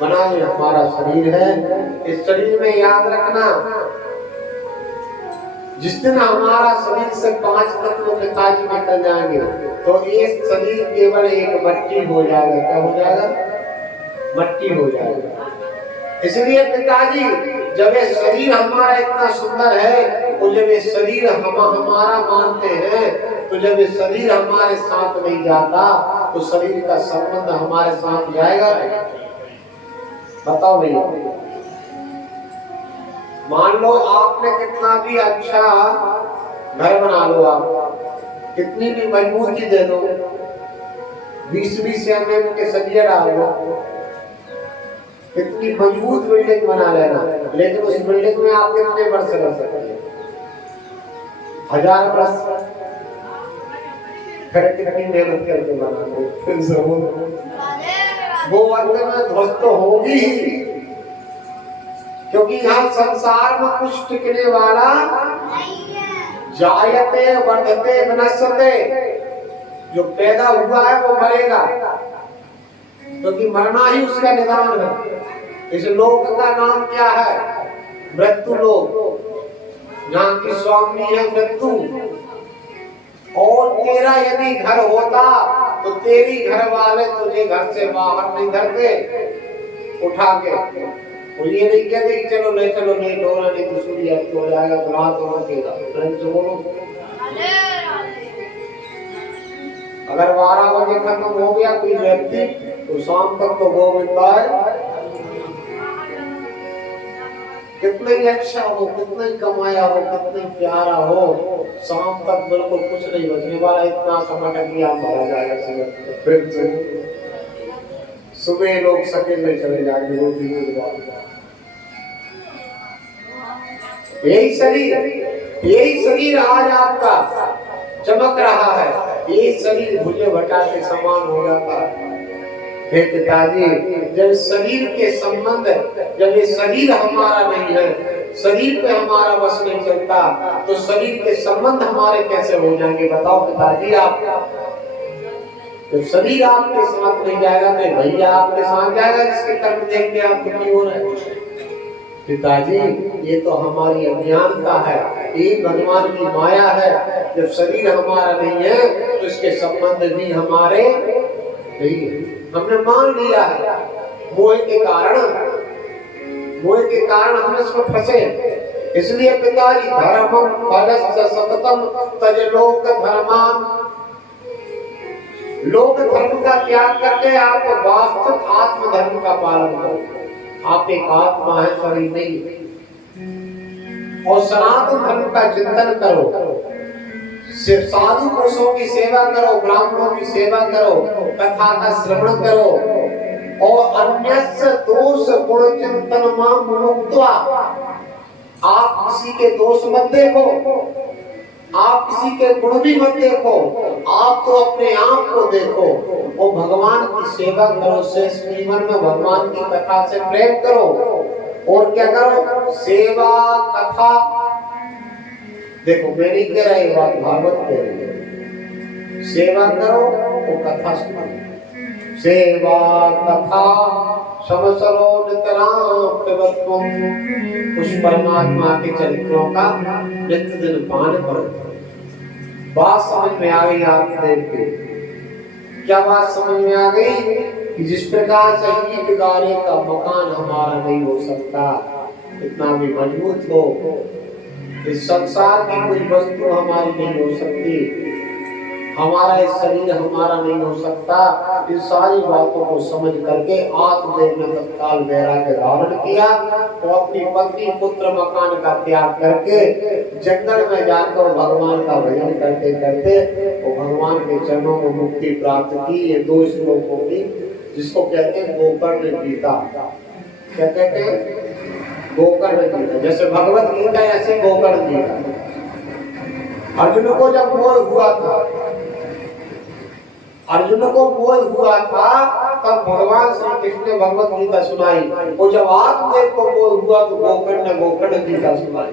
बना ये हमारा शरीर है। इस शरीर में याद रखना, जिस दिन हमारा शरीर से 5 तत्व पिताजी निकल जाएंगे तो ये शरीर केवल एक मट्टी हो जाएगा। क्या हो जाएगा? मट्टी हो जाएगा। इसलिए पिताजी जब ये शरीर हमारा इतना सुंदर है, तो जब ये शरीर हमारा मानते हैं, तो जब ये शरीर हमारे साथ नहीं जाता तो शरीर का संबंध हमारे साथ जाएगा? बताओ भैया। मान लो आपने कितना भी अच्छा घर बना लो, आप कितनी भी मजबूती दे दो, 20-20 mm के सरिया डाल दो, कितनी मजबूत बिल्डिंग बना लेना, लेकिन उस बिल्डिंग में आप कितने वर्ष रह सकते हैं? 1000 वर्ष। फिर कितनी मेहनत करके बनाते, फिर जरूर वो अंत में ध्वस्त तो होगी ही, क्योंकि यहाँ संसार में कुछ टिकने वाला जायते वर्धते विनश्यते, जो पैदा हुआ है वो मरेगा, क्योंकि मरना ही उसका निदान है। इस लोक का नाम क्या है? मृत्यु लोक, जहाँ की स्वामी है मृत्यु। और तेरा यदि घर होता तो तेरी घर वाले तुझे घर से बाहर नहीं धरते उठा के, और ये नहीं कहते कि चलो ले डोरा नहीं तो सूर्य अस्त हो जाएगा तो रात हो जाएगा। बोलो, अगर 12 बजे खत्म हो गया कोई व्यक्ति तो शाम तक तो गोविंदा है। कितना ही अच्छा हो, कितना ही कमाया हो, कितना ही प्यारा हो, शाम तक बिल्कुल कुछ नहीं बचने वाला। इतना समय कि आप मारा जाएगा। सुबह लोग सके में चले जाएंगे रोटी के बाद। यही शरीर आज आपका चमक रहा है, ये शरीर भुजे भटा के समान हो जाता है। हे पिताजी, जब शरीर के संबंध, जब ये शरीर हमारा नहीं है, शरीर पे हमारा बस नहीं चलता, तो शरीर के संबंध हमारे कैसे हो जाएंगे? बताओ पिताजी। आप तो शरीर आपके साथ नहीं जाएगा तो भैया आपके साथ जाएगा, जिसके कर्म देख के आप दुखी हो रहे हैं। पिताजी, ये तो हमारी अज्ञानता है, ये भगवान की माया है। जब शरीर हमारा नहीं है तो इसके संबंध भी हमारे नहीं है। हमने मान लिया है, मोह के कारण हम इसमें फंसे। इसलिए पिताजी, धर्मम फलस्य सततम तज लोक धर्मान, लोक धर्म का त्याग करके आप वास्तविक आत्म धर्म का पालन करो। आप एक आत्मा है, शरीर नहीं। और सनातन धर्म का चिंतन करो, सिर्फ साधु पुरुषों की सेवा करो, ब्राह्मणों की सेवा करो, कथा का श्रवण करो, और अन्यस्य दोष गुण चिंतन मां मुक्त्वा। आप किसी के दोष मत देखो, आप किसी के गुण भी मत देखो, आप तो अपने आप को देखो और भगवान की सेवा करो। शेष जीवन में भगवान की कथा से प्रेम करो। और क्या करो? सेवा, कथा। देखो मैं नहीं कह रहा, ये बात भागवत कह रही है। सेवा करो और कथा सुनो। सेवा कथा समसरो नितराम प्रवत्वम, उस परमात्मा के चरित्रों का नित्य दिन पान करो। बात समझ में आ गई? आप देख के क्या बात समझ में आ गई? कि जिस प्रकार से ईंट गारे का मकान हमारा नहीं हो सकता, इतना भी मजबूत हो, इस संसार की कोई वस्तु हमारी नहीं हो सकती, हमारा इस शरीर हमारा नहीं हो सकता। इन सारी बातों को समझ करके आत्मदेव ने तत्काल वैराग्य धारण किया और अपनी पत्नी, पुत्र, मकान का त्याग करके जंगल में जाकर भगवान का भजन करते करते वो भगवान के चरणों में मुक्ति प्राप्त की। ये 2 श्लोकों की, जिसको कहते हैं गोकर्ण गीता। क्या कहते हैं? गोकर्ण गीता। जैसे भगवत गीता ऐसे गोकर्ण गीता। अर्जुन को जब मोह हुआ था, तब भगवान श्री कृष्ण ने भगवत गीता सुनाई, और जब आत्मदेव को मोह हुआ तो गोकर्ण ने गोकर्ण गीता सुनाई।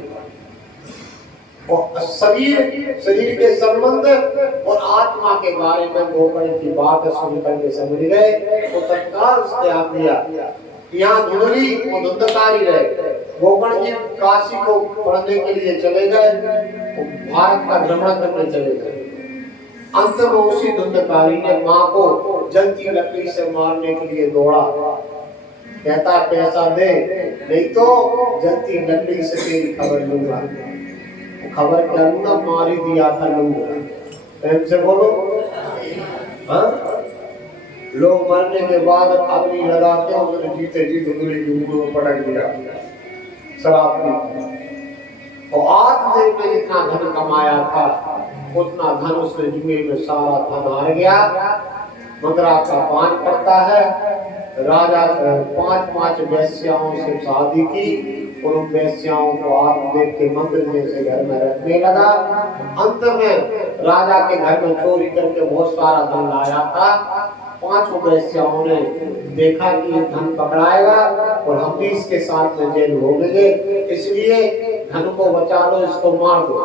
और शरीर के संबंध और आत्मा के बारे में गोकर्ण की बात सुनकर के समझ गए तो तत्काल उसने आप दिया। यहाँ धुंधली वो धुंधकारी रहे। गोकर्ण जी काशी को पढ़ने के लिए चले गए, भारत का भ्रमण करने चले गए। अंत में उसी धुंधकारी ने माँ को जलती लकड़ी से मारने के लिए दौड़ा। कहता पैसा दे, नहीं तो जलती लकड़ी से तेरी खबर लूंगा। खबर क्या लूंगा? मारी दिया था लूंगा। प्रेम से बोलो। हाँ? लोग मरने के बाद अग्नि लगाते हैं, उसने जीते जी धुंधली की ऊपर में पटक दिया शराब पी। और आत्मदेव ने जितना धन कमाया था उतना धन उसने जुए में सारा धन हार गया। मदरा का पान करता है। राजा 5 वेश्याओं से शादी की और उन वेश्याओं को आत्मदेव के मंदिर में से घर में रखने लगा। अंत में राजा के घर में चोरी करके बहुत सारा धन लाया था। 5 वेश्याओं ने देखा कि ये धन पकड़ाएगा और हम भी इसके साथ में जेल हो गए, इसलिए धन को बचा लो, इसको मार दो।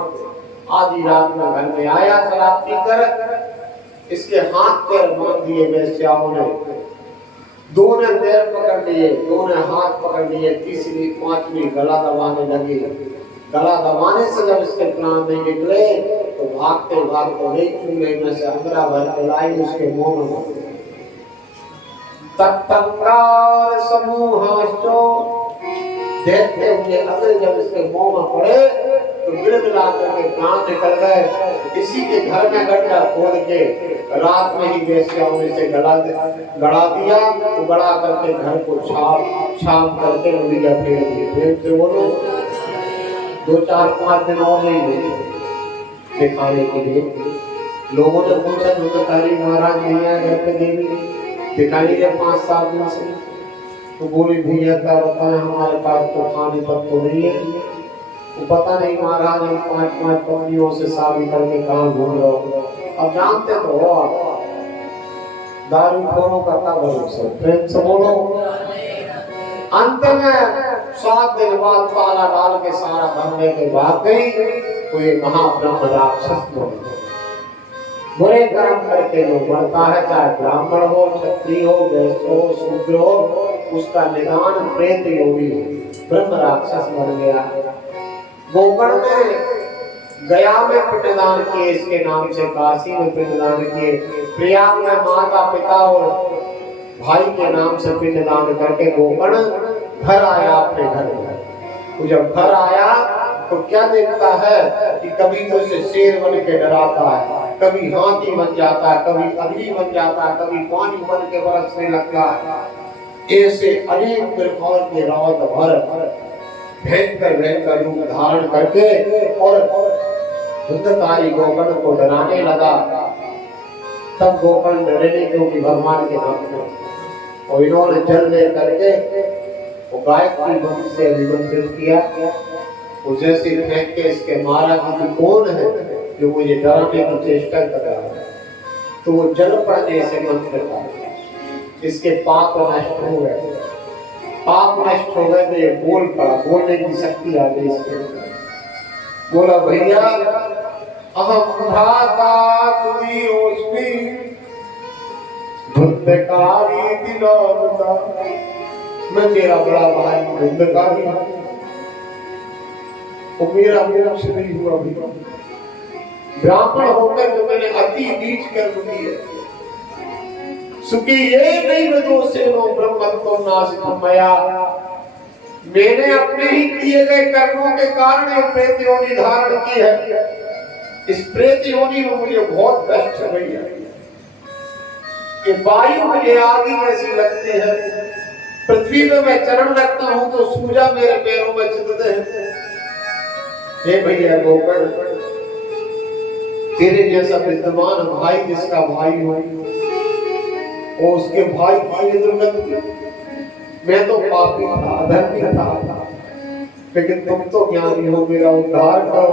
आधी रात में घर में आया शराब पीकर, इसके हाथ पैर बांध दिए वेश्याओं ने। 2 ने पैर पकड़ लिए, 2 ने हाथ पकड़ लिए, तीसरी 5वीं गला दबाने लगी। गला दबाने से जब इसके प्राण नहीं निकले तो भागते भागते गई चूल्हे में से अंगरा भर के लाई, उसके मुंह में तत्तंगार समूहाश्चो देखते हुए अगर जब इसके मुंह में पड़े तो गिड़गिड़ा करके प्राण निकल गए। इसी के घर में गड्ढा खोद के रात में ही वेश्याओं ने से गड़ा दिया, तो गड़ा करके घर को छाप करके लोहिया फेर दिए। प्रेम से बोलो। 2, 4, 5 दिन और नहीं हुए दिखाने के लिए। लोगों ने पूछा धुंधकारी महाराज नहीं आए घर पे, देवी दिखाई दे 5-7 दिन से। तो बोली भैया क्या बताएं, हमारे पास तो खाने तक तो नहीं है। वो पता नहीं महाराज हम 5 पत्नियों से शादी करके कहाँ घूम रहे हो। अब जानते तो हो आप, दारू खोरों का क्या भरोसा। प्रेम से बोलो। अंत में 7 दिन बाद ताला डाल के सारा भरने के बाद गई तो ये महाब्रह्म राक्षस हो। बुरे कर्म करके जो बढ़ता है, चाहे ब्राह्मण हो, क्षत्रिय हो, वैश्य हो, शूद्र हो, उसका निदान प्रेत योगी ब्रह्म राक्षस बन गया। गोकर्ण में गया में पिंडदान किए, इसके नाम से काशी में पिंडदान किए, प्रयाग में माता पिता और भाई के नाम से पिंडदान करके गोकर्ण घर आया अपने घर में। तो जब घर आया तो क्या देखता है कि कभी तो इसे शेर बन के डराता है, कभी हाथी बन जाता है, कभी अग्नि बन जाता है, कभी पानी बन के बरसने लगता है। ऐसे अनेक प्रकार के रावत भर भयंकर रूप धारण करके और धुंधकारी गोकर्ण को डराने लगा। तब गोकर्ण डरे नहीं, क्योंकि भगवान के नाम में। और इन्होंने जल ले करके वो गायत्री मंत्र से अभिमंत्रित किया। वो जैसे फेंक के इसके मारा कि कौन है जो मुझे डराने की चेष्टा कर रहा है, तो वो जल पड़ने से मंत्र था, इसके पाप नष्ट हो गए। पाप नष्ट हो गए तो ये बोल पड़ा, बोलने की शक्ति आ गई इसके अंदर। बोला भैया अहम भ्राता तुझी धुंधकारी दिलावता, मैं तेरा बड़ा भाई धुंधकारी हूं, तो मेरा मोक्ष नहीं हुआ। ब्राह्मण होकर तो मैंने अति नीच कर्म किए। सुखी ये नहीं विदोषेनो ब्रह्मत्व नासिकं मया, मैंने अपने ही किए गए कर्मों के कारण ये प्रेत योनि धारण की है। इस प्रेत योनि में मुझे बहुत कष्ट है भैया। ये वायु मुझे आगे जैसी लगती है, पृथ्वी में मैं चरण रखता हूं तो सूजा मेरे पैरों में चिपकते हैं। हे भैया गोकर्ण, तेरे जैसा विद्वान भाई जिसका भाई हो और उसके भाई की दुर्गति, मैं तो पापी था, अधर्मी था, लेकिन तुम तो ज्ञानी हो, मेरा उद्धार करो,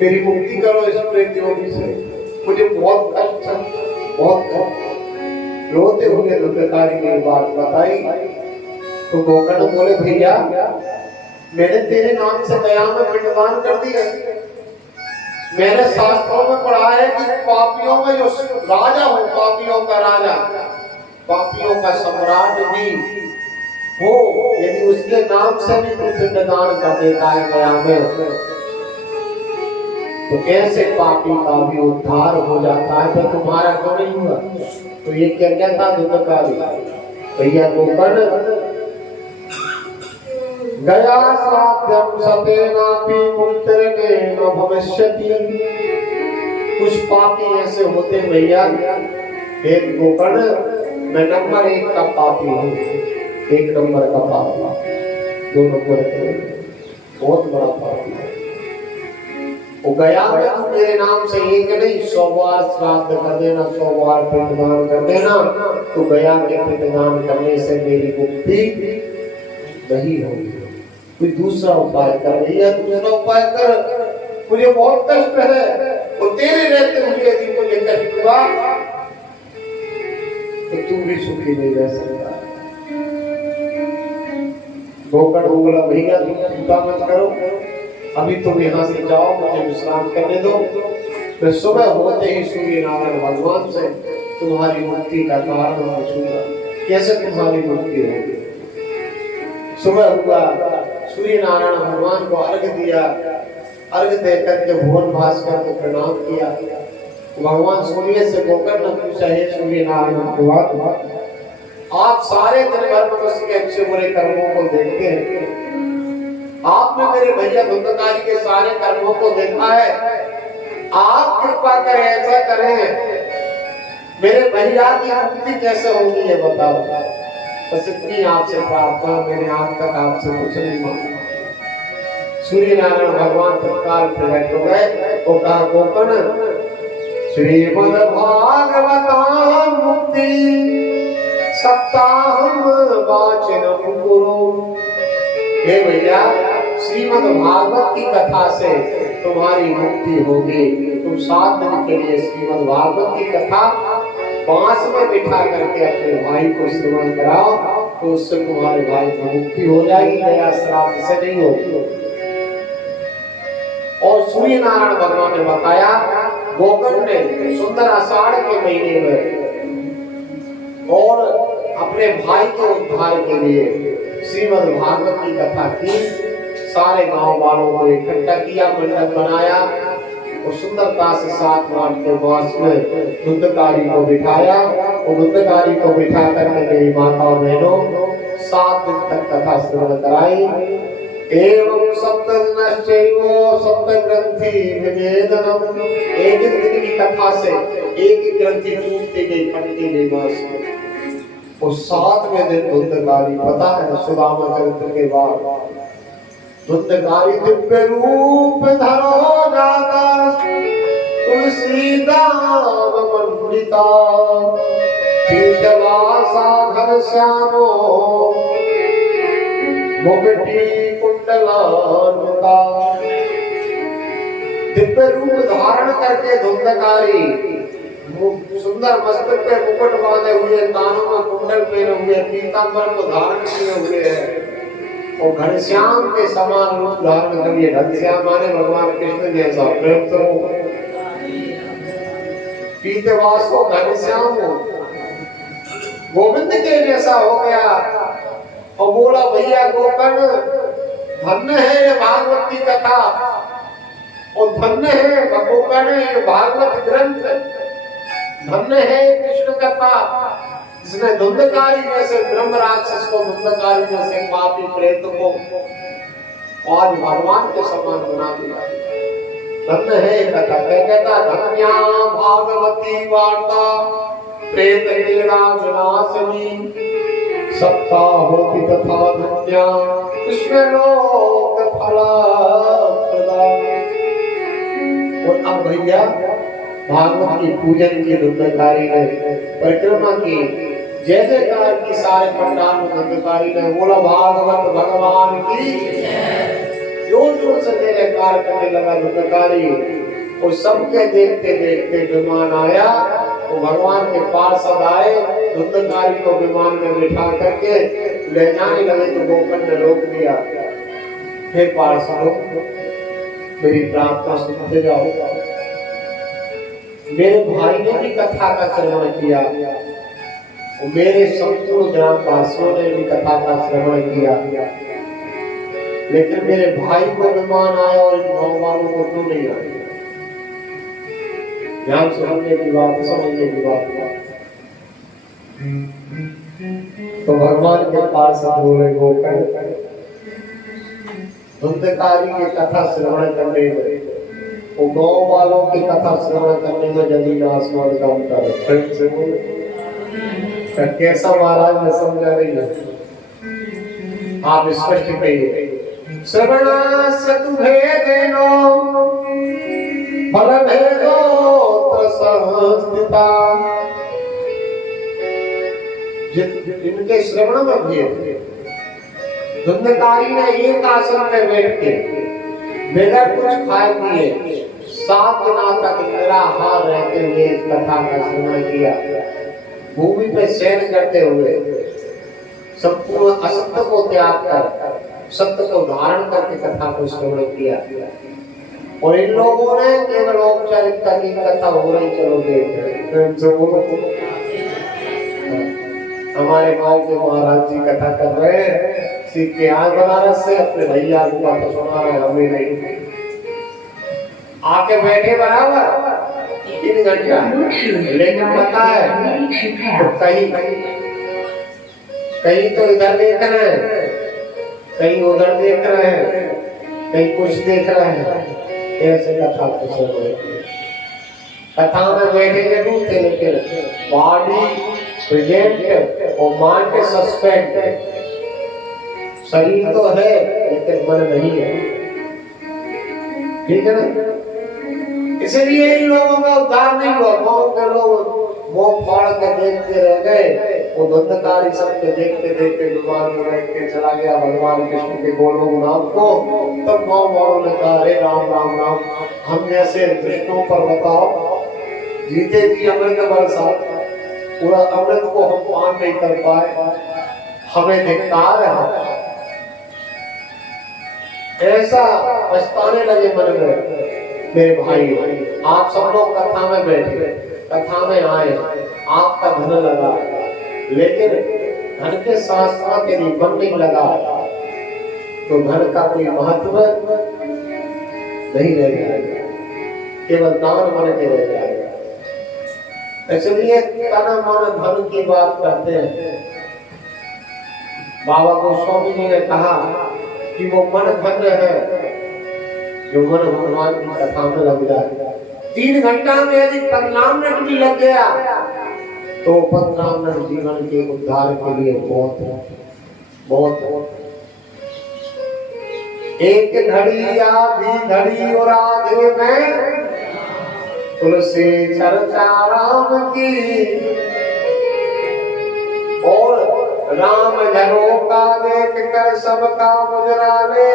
मेरी मुक्ति करो इस प्रेत योनि से। मुझे बहुत कष्ट है, बहुत कष्ट। रोते हुए धुंधकारी ने बात बताई तो गोकर्ण बोले भैया मैंने तेरे नाम से गया में पिंडदान कर दिया। मैंने शास्त्रों में पढ़ा है कि पापियों में जो राजा हो, पापियों का राजा, पापियों का सम्राट भी हो, यदि उसके नाम से भी तू पिंडदान कर देता है गया में, तो कैसे पापी का भी उद्धार हो जाता है। तो तुम्हारा क्यों नहीं हुआ? तो ये क्या क्या था दुष्टकारी भैया गोकर्ण गया साध्यम सतेनापि मुक्तिर्ने न भविष्यति। कुछ पापी ऐसे होते भैया, एक गोकर्ण मैं नंबर 1 का पापी हूँ, 1 नंबर का पापी, 2 नंबर का बहुत बड़ा पापी है। वो गया में तू मेरे नाम से एक नहीं 100 बार श्राद्ध कर देना, 100 बार पिंडदान कर देना, तो गया के पिंडदान करने से मेरी मुक्ति नहीं होगी। कोई दूसरा उपाय कर भैया, दूसरा उपाय कर, मुझे बहुत कष्ट है। वो तेरे रहते हुए यदि मुझे कष्ट हुआ तो तू भी सुखी नहीं रह सकता। गोकर्ण बोला भैया तुम चिंता मत करो, अभी तुम यहाँ से जाओ, मुझे विश्राम करने दो। मैं सुबह होते ही सूर्य नारायण भगवान से तुम्हारी मुक्ति का कारण पूछूंगा, कैसे तुम्हारी मुक्ति होगी। सुबह हुआ, सूर्य नारायण भगवान को अर्घ दिया, अर्घ देकर के भुवन भास्कर को प्रणाम किया। भगवान सूर्य से गोकर्ण ने पूछा, हे सूर्य नारायण भगवान, आप सारे दिन भर मनुष्य के अच्छे बुरे कर्मों को देखते हैं, आपने मेरे भैया धुंधकारी के सारे कर्मों को देखा है, आप कृपा करें, ऐसा करें, मेरे भैया की मुक्ति कैसे होगी ये बताओ। बस इतनी आपसे प्रार्थना, मैंने आज तक आपसे कुछ नहीं मांगा। सूर्य नारायण भगवान तत्काल प्रकट हो गए। वो कहा गोकर्ण श्रीमद् भागवतां मुक्ति सप्ताहम वाचनम गुरु। हे भैया, श्रीमद् भागवत की कथा से तुम्हारी मुक्ति होगी। तुम 7 दिन के लिए श्रीमद् भागवत की कथा बांस में बिठा करके अपने भाई को श्रवण कराओ, तो उससे तुम्हारे भाई को मुक्ति हो जाएगी, गया श्राप से नहीं होगी। और सूर्य नारायण भगवान ने बताया, गोकर्ण ने सुंदर आषाढ़ के महीने में और अपने भाई के उद्धार के लिए श्रीमद् भागवत की कथा की, सारे गांव वालों को इकट्ठा किया, मंडप बनाया और सुंदरता से 7 मार्च के बांस में धुंधकारी को बिठाया। और धुंधकारी को बिठा करके मेरी माता बहनों 7 दिन तक कथा श्रवण कराई। एवं सप्तदिनश्चैव सप्तग्रंथि विभेदनम। एक दिन की कथा से एक ग्रंथि टूटती गई, फटती गई बांस। और 7वें दिन धुंधकारी, पता है सुदामा चरित्र के बाद धुंधकारी दिव्य रूप धरो जाता, तुलसीदास मंडिता, पीतवासा घर श्यामो, मुकुटी कुंडलान्विता। दिव्य रूप धारण करके धुंधकारी सुंदर मस्तक पे मुकुट बांधे हुए, कानों में कुंडल पहने हुए, पीतांबर को धारण किए हुए है और घनश्याम के समान रूप धारण करिए। घनश्याम माने भगवान कृष्ण जैसा प्रेम स्वरूप, पीतवास को घनश्याम हो, गोविंद के जैसा हो गया। और बोला भैया गोकर्ण, धन्य है ये भागवत की कथा, और धन्य है गोकर्ण ये भागवत ग्रंथ, धन्य है कृष्ण कथा, जिसने धुंधकारी जैसे ब्रह्म राक्षस को, धुंधकारी जैसे पापी प्रेत को आज भगवान के समान बना दिया। धन्य है कथा। क्या कहता, धन्या भागवती वार्ता प्रेत पीड़ा विनाशिनी, सप्ताहोपि तथा धन्या कृष्ण लोक फलप्रदा। और अब भैया भागवत की पूजन की धुंधकारी ने परिक्रमा की, जय जयकार की, सारे पंडाल में धुंधकारी ने बोला भागवत भगवान की, जोर जोर से जय जयकार करने लगा धुंधकारी। और सबके देखते देखते विमान आया, तो भगवान के पार्षद आए, धुंधकारी को विमान में बिठा करके ले जाने लगे, तो गोकर्ण ने रोक दिया। हे पार्षदों, मेरी प्रार्थना सुनते जाओ। मेरे भाई ने भी कथा का श्रवण किया, और मेरे संपूर्ण ग्रामवासियों ने भी कथा का श्रवण किया, लेकिन मेरे भाई को विमान आया और इन गाँव वालों को क्यों नहीं आया? ध्यान समझने की बात, समझने की बात। तो भगवान के पास बोले गोकर धुंधकारी की कथा श्रवण करने में, वो गाँव वालों की कथा श्रवण करने में जमीन आसमान का अंतर है। कैसा महाराज ने समझा रही है, आप स्पष्ट कहिए। श्रवणास्य तु भेदेनो फल भेदोत्र संस्थिता। इनके श्रवण में भेद। धुंधकारी ने एक आसन पे बैठ के बगैर कुछ खाए पिए 7 दिनों तक निराहार रहते हुए कथा का श्रवण किया। भूमि पे शयन करते हुए संपूर्ण असत्य को त्याग कर सत्य को धारण करके कथा को श्रवण किया। और इन लोगों ने केवल औपचारिकता की कथा हो रही, चलो देख रहे। हमारे गांव के महाराज जी कथा कर रहे हैं, सीख के आज बनारस से अपने भैया को कथा सुना रहे, हमें नहीं। आके बैठे बराबर 3 घंटा, लेकिन पता है तो कहीं तो इधर देख रहे हैं, कहीं उधर देख रहे हैं, कहीं कुछ देख रहे हैं। ऐसे कथा को सुन रहे, कथा में बैठे जरूर थे, लेकिन बॉडी प्रेजेंट और माइंड सस्पेंड। शरीर तो है लेकिन मन नहीं है, ठीक है ना? इसलिए इन लोगों का उद्धार नहीं हुआ। गाँव के लोग मुंह फाड़ के देखते रह गए। वो धुंधकारी सबके देखते देखते विमान में बैठ के चला गया भगवान कृष्ण के गोलोक नाम को। तब गाँव वालों ने कहा, अरे राम राम राम, हम जैसे दुष्टों पर बताओ, जीते जी अमृत बरसा, पूरा अमृत को हम पान नहीं कर पाए, हमें धिक्कार है। ऐसा पछताने लगे मन में। मेरे भाई, आप सब लोग कथा में बैठे, कथा में आए, आपका धन लगा, लेकिन धन के साथ साथ यदि मन नहीं लगा तो धन का कोई महत्व नहीं रह जाएगा, केवल दान बन के रह जाएगा। इसलिए तन मन धन की बात करते हैं। बाबा गोस्वामी जी ने कहा कि वो मन धन्य है जो मन भगवान की कथा में लग जाए। 3 घंटा में यदि 15 मिनट भी लग गया तो 15 मिनट जीवन के उद्धार के लिए बहुत बहुत। एक घड़ी आधी घड़ी और आधे में तुलसी चर्चा राम की, और राम जनों का देख कर सबका मुजराने,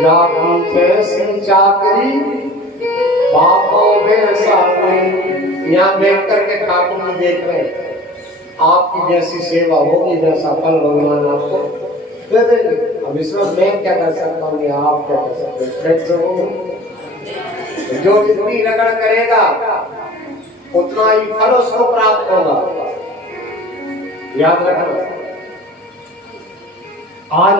या जैसी चाकरी बापों में सामने। यहाँ देख करके ठाकुर जी देख रहे हैं, आपकी जैसी सेवा होगी जैसा फल भगवान आपको दे देंगे। अब इसमें मैं क्या कर सकता हूँ, आप क्या कर सकते हैं? जो जितनी रगड़ करेगा उतना ही फल उसको प्राप्त होगा, याद रखना। आज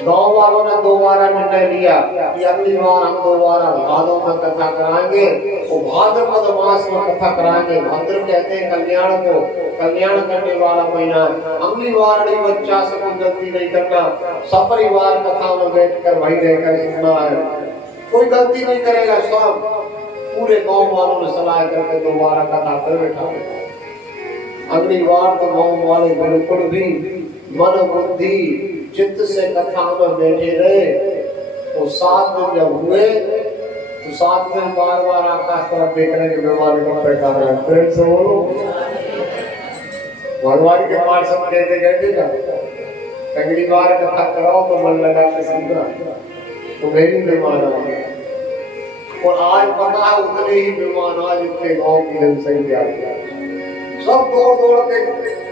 गाँव वालों ने 2 बार निर्णय लिया कि अगली बार हम 2 बार भादों में कथा कराएंगे, और भाद्रपद मास में कथा कराएंगे। भाद्र कहते हैं कल्याण को, कल्याण करने वाला महीना। अगली बार बच्चा से कोई गलती नहीं करना, सपरिवार कथा में बैठकर वही रहकर सुनना है, कोई गलती नहीं करेगा। सब पूरे गाँव वालों ने सलाह करके 2 बार कथा कर बैठा। अगली बार तो गाँव वाले बिल्कुल भी मन बुद्धि चित्त से कथा में बैठे रहे। तो 7 दिन जब हुए तो 7 दिन बार बार आकाश तरफ देखने के बीमारी को बैठा रहे। भगवान के पास सब कहते गए, अगली बार कथा कराओ तो मन लगा के सुनना, तो मेरी मेहमान आ गए। और आज पता है उतने ही मेहमान आज इतने गाँव की जनसंख्या, सब दौड़ दौड़ के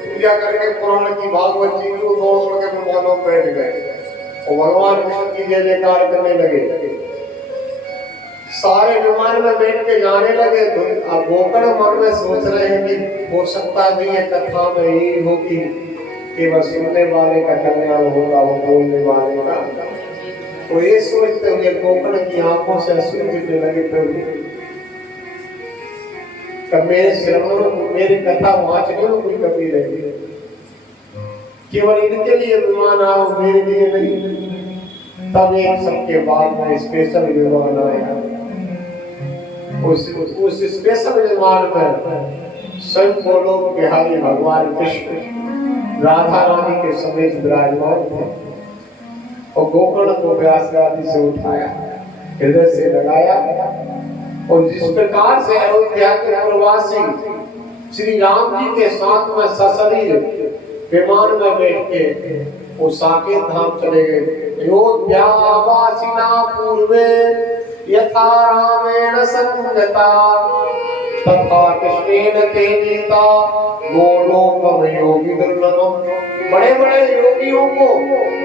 पूजा करके पुराण की भागवत जी को दौड़ दौड़ के मेहमानों बैठ गए। और भगवान कृष्ण की जय जयकार करने लगे। सारे विमान में बैठ के जाने लगे। तो अब गोकर्ण मन में सोच रहे हैं कि हो सकता भी है कथा में यही हो कि केवल सुनने वाले का कल्याण होगा, वो बोलने वाले का। तो ये सोचते हुए गोकर्ण की आंखों से अश्रु गिरने लगे। प्रभु कब मेरे श्रवण मेरी कथा वाचने में कोई कमी रहेगी, केवल इनके लिए विमान आओ, मेरे लिए नहीं। तब एक सबके बाद में स्पेशल विमान आया। उस स्पेशल विमान में स्वयं गोलोक बिहारी भगवान कृष्ण राधा रानी के समेत विराजमान थे और गोकर्ण को व्यास गादी से उठाया, हृदय से लगाया। और जिस प्रकार से अयोध्या के प्रवासी श्री राम जी के साथ में सशरीर विमान में बैठ के वो साकेत धाम चले गए। अयोध्यावासिना पूर्वे यथा रामेण संगता तथा कृष्णेन ते नीता गोलोकम योगी दुर्लभम। बड़े बड़े योगियों को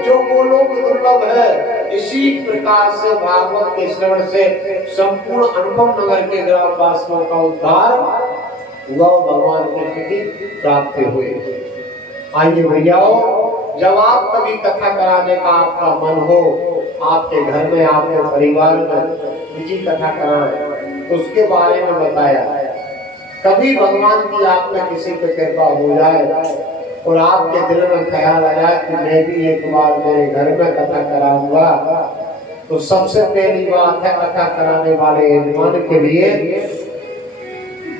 जो गोलोक दुर्लभ है, इसी प्रकार से भागवत के श्रवण से संपूर्ण अनुपम नगर के ग्रामवासियों का उद्धार हुआ, भगवान कृष्ण की प्राप्ति हुई। आइए भैयाओ, जब आप कभी कथा कराने का आपका मन हो, आपके घर में आपके परिवार में निजी कथा कराएं, तो उसके बारे में बताया। कभी भगवान की आप में किसी पे कृपा हो जाए और आपके दिल में ख्याल आया कि मैं भी एक बार मेरे घर में कथा कराऊंगा, तो सबसे पहली बात है कथा कराने वाले यजमान के लिए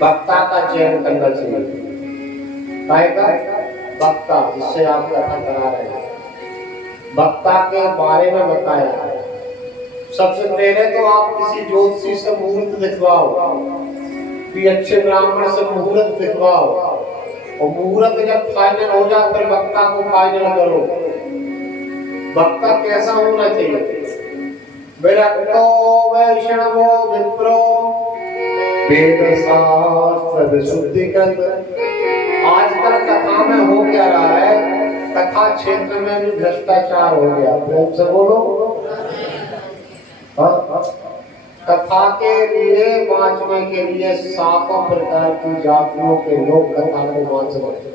वक्ता का चयन करना चाहिए। वक्ता जिससे आप कथा करा रहे हैं, वक्ता के बारे में बताया। सबसे पहले तो आप किसी ज्योतिषी से मुहूर्त दिखवाओ, कि अच्छे ब्राह्मण से मुहूर्त दिखवाओ, और मुहूर्त जब फाइनल हो जाए फिर वक्ता को फाइनल करो। वक्ता कैसा होना चाहिए? विरक्तो वैष्णवो विप्रो वेद शास्त्र शुद्धिकृत। आजकल कथा में हो क्या रहा है, कथा क्षेत्र में भी भ्रष्टाचार हो गया। प्रेम से बोलो। कथा के लिए बांचने के लिए 7 प्रकार की जातियों के लोग कथा को बांचते।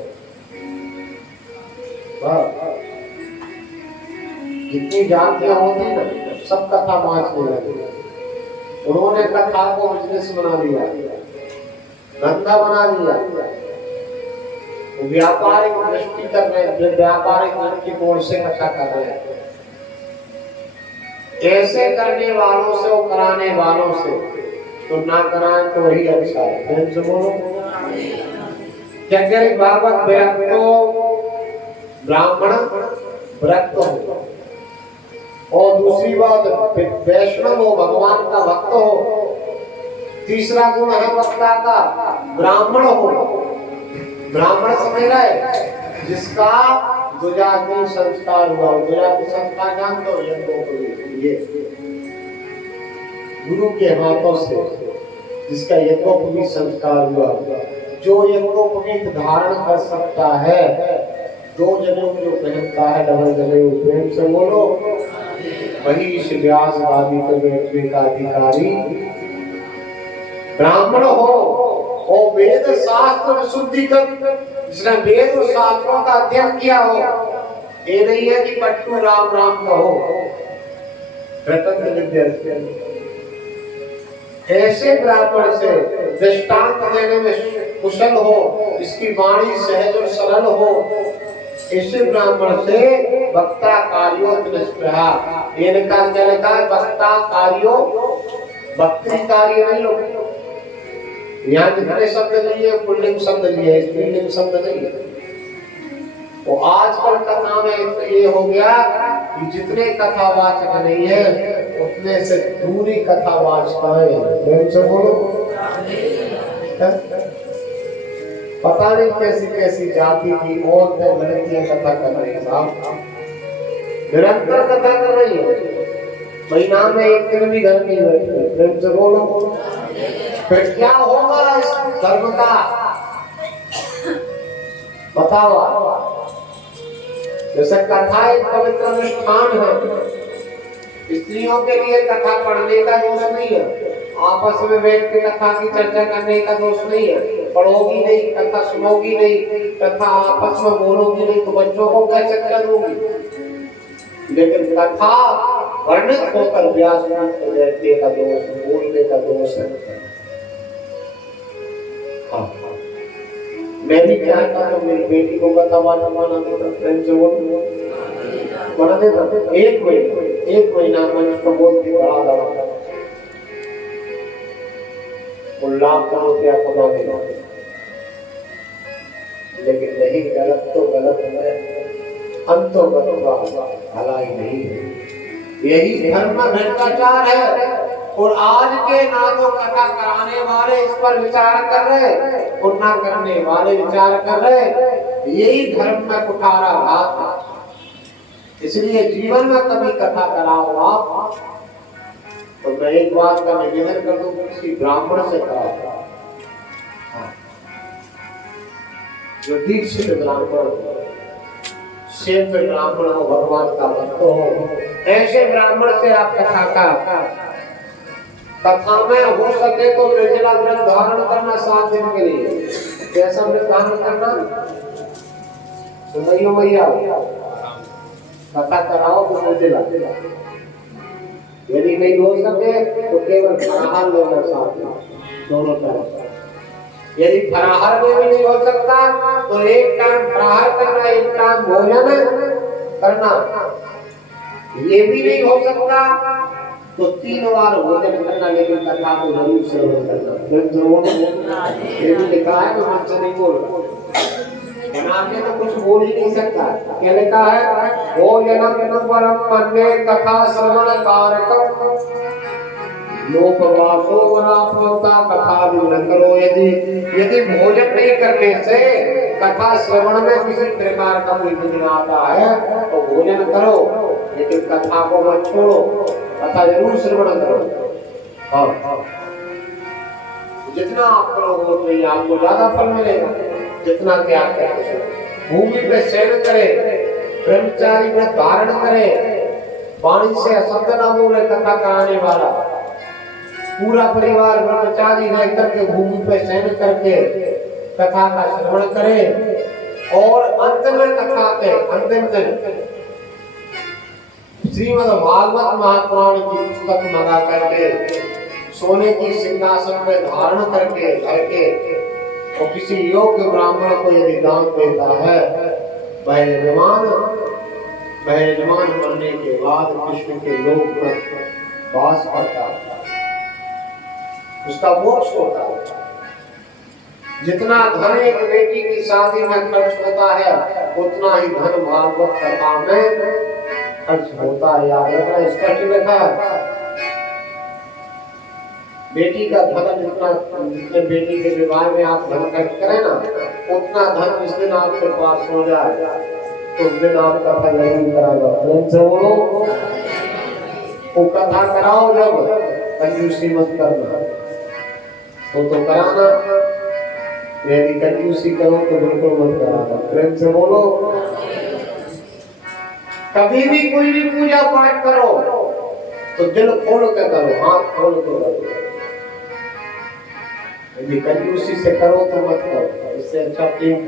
जितनी जातियां होती ना, सब कथा बांचने लगे। उन्होंने कथा को बिजनेस बना लिया, धंधा बना लिया, व्यापारिक दृष्टि कर रहे हैं, व्यापारिक दृष्टिकोण से कथा कर रहे हैं। ऐसे करने वालों से और कराने वालों से तो ना कराएं तो वही अच्छा है। प्रेम से बोलो। क्या कह रहे भागवत? विरक्तो ब्राह्मण विरक्त हो, और दूसरी बात वैष्णव हो, भगवान का भक्त हो। तीसरा गुण है वक्ता का ब्राह्मण हो। ब्राह्मण समझ रहे जिसका द्विजाति संस्कार हुआ। द्विजाति संस्कार जानते हो? ये गुरु के हाथों से जिसका यज्ञोपवीत संस्कार हुआ, जो यज्ञोपवीत धारण कर सकता है, 2 जनेऊ जो पहनता है, डबल जनेऊ। प्रेम से बोलो। वही इस व्यास आदि का अधिकारी ब्राह्मण हो और वेद शास्त्र शुद्धिकृत, जिसने वेद और शास्त्रों का अध्ययन किया हो। ये नहीं है कि पट्टू राम राम कहो, ऐसे ब्राह्मण से दृष्टांत देने में कुशल हो, इसकी वाणी सहज और सरल हो, ऐसे ब्राह्मण से वक्ता कार्यो निष्प्रहा। ये लिखा है वक्ता कार्यो, वक्त्री कार्य नहीं लो। यहाँ जितने शब्द नहीं है पुल्लिंग शब्द नहीं है, स्त्रीलिंग शब्द नहीं है। तो आजकल कथा में तो ये हो गया कि जितने कथावाचक नहीं है उतने से दूरी कथावाचकाएं। प्रेम से बोलो। पता नहीं कैसी कैसी जाति की औरतें लड़कियां कथा कर रही है साहब, निरंतर कथा कर रही है, महीना में 1 दिन भी घर नहीं बैठे। प्रेम से बोलो। फिर क्या होगा इस धर्म का? बताओ। जैसे कथा एक पवित्र अनुष्ठान है, स्त्रियों के लिए कथा पढ़ने का दोष नहीं है, आपस में बैठ के कथा की चर्चा करने का दोष नहीं है। पढ़ोगी नहीं, कथा सुनोगी नहीं, कथा आपस में बोलोगी नहीं तो बच्चों को कैसे करोगी। लेकिन कथा वर्णित होकर व्यास बैठने का दोष, बोलने का दोष है। हाँ, मैं भी क्या करूँ, मेरी बेटी को कथा माना देता, फ्रेंड से बोल बना देता। एक महीना मंच पर बोलती बड़ा लड़ा लाख रुपया कमा देगा, लेकिन नहीं, गलत तो गलत है, अंतोगत भलाई नहीं है। यही धर्म भ्रष्टाचार है। और आज के ना तो कथा कराने वाले इस पर विचार कर रहे और ना करने वाले विचार कर रहे, यही धर्म में कुठारा घात है। इसलिए जीवन में कभी कथा कराओ आप तो मैं एक बात का निवेदन कर दूं, किसी ब्राह्मण से कहा, जो दीक्षित ब्राह्मण सेव्य ब्राह्मण हो, भगवान का भक्त हो, ऐसे ब्राह्मण से आप कथा में हो सके तो निर्जला व्रत धारण करना 7 दिन के लिए। कैसा व्रत धारण करना? सुनियो भैया, कथा कराओ तो निर्जला, यदि नहीं हो सके तो केवल फराहार लेना साथ में, दोनों तरफ। यदि फराहार में भी नहीं हो सकता तो एक टाइम फराहार करना, एक टाइम भोजन करना। ये भी नहीं हो सकता तो 3 बार भोजन करना, लेकिन कथा को जरूर श्रवण करना। ये भी लिखा है, मैं आपसे नहीं बोल रहा, बना के तो कुछ बोल ही नहीं सकता। क्या लिखा है? भोजनम परम मन्ये कथा श्रवण कारकम लोकवासो वरापता कथा न करो। यदि भोजन नहीं करने से कथा श्रवण में किसी प्रकार का कोई विघ्न आता है तो भोजन करो, लेकिन कथा को मत छोड़ो, कथा जरूर श्रवण करो। हाँ, जितना आप करोगे तो आपको ज्यादा फल मिलेगा। जितना त्याग करे, भूमि पे शयन करे, ब्रह्मचारी व्रत धारण करे, वाणी से अशब्द न बोले, कथा कराने वाला पूरा परिवार ब्रह्मचारी रह करके भूमि पे शयन करके कथा का श्रवण करे, और अंत में कथा के अंतिम दिन श्रीमद् भागवत महापुराण की पुस्तक मंगा करके सोने की सिंहासन पे धारण करके घर के, और किसी योग्य ब्राह्मण को यदि दान देता है, वह यजमान बनने के बाद कृष्ण के लोक में वास करता है, उसका मोक्ष होता है। जितना धन एक बेटी की शादी में खर्च होता है, उतना ही धन भागवत कथा में खर्च होता है। याद रखना, स्पष्ट लिखा है। बेटी का धन जितने बेटी के विवाह में आप धन खर्च करें ना, उतना धन जिस दिन आपके पास हो जाए तो उस दिन आप कथा जरूर कराओ। प्रेम से बोलो, वो कथा कराओ, जब कंजूसी मत करना तो कराना, यदि कंजूसी करो तो बिल्कुल मत कराना। प्रेम से बोलो, कभी भी कोई भी पूजा पाठ करो तो दिल खोल के करो, हाथ खोल के करो। यदि कंजूसी से करो तो मत करो, इससे अच्छा प्रेम।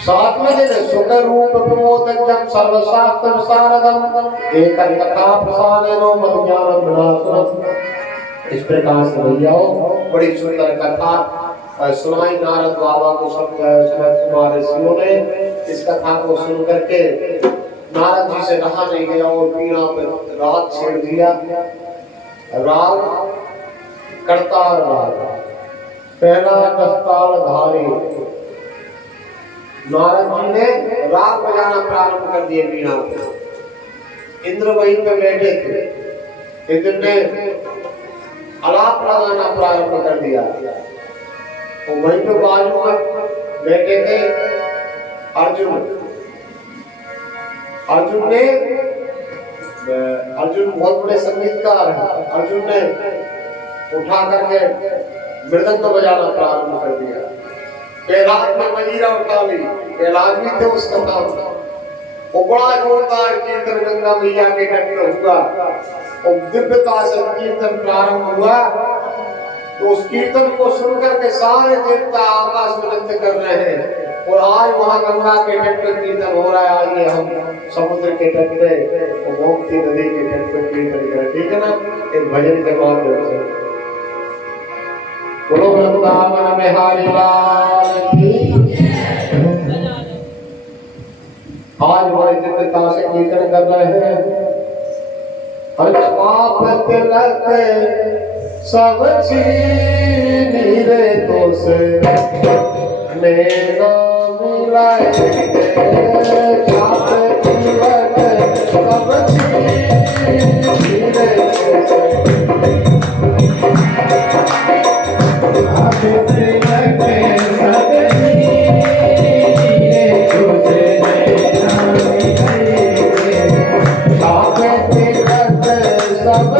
7वें दिन सुख रूप प्रमोदजम सर्वशास्त्र सारदम एक कथा प्रसादेनो मत ज्ञानम विनाशनम। इस प्रकार से भैयाओ बड़ी सुंदर कथा सुनाई नारद बाबा को सब कुमार ऋषियों ने। इस कथा को सुन करके नारद जी से रहा नहीं गया और पीड़ा पर राग छेड़ दिया। राग करतार राग, पहला दस्ताल धारी। नारद जी ने राग बजाना प्रारंभ कर दिए वीणा पे। इंद्र वहीं पे बैठे थे, इंद्र ने आलाप लगाना प्रारंभ कर दिया। तो वहीं पे बाजू में बैठे थे अर्जुन। अर्जुन बहुत बड़े संगीतकार हैं। अर्जुन ने उठा करके मृदंग बजाना प्रारंभ कर दिया। कैलाश में मजीरा उठा ली, कैलाश भी थे उस कथा में। वो बड़ा जोरदार कीर्तन गंगा मैया के तट पर हुआ और दिव्यता से कीर्तन प्रारंभ हुआ। तो उस कीर्तन को सुनकर के सारे देवता आकाश में नृत्य कर रहे हैं और आज वहाँ गंगा के तट पर कीर्तन हो रहा है। आइए हम समुद्र के तट पे और गोमती नदी के तट पर कीर्तन करें, ठीक है ना, एक भजन के माध्यम से। बोलो वृंदावन में हरि लाल की। आज बड़े दिव्यता से कीर्तन कर रहे हैं। पाप तिलक सब चीनी रे तो से मेरा मिलाए पाप तिलक सब चीनी रे तो से पाप तिलक सब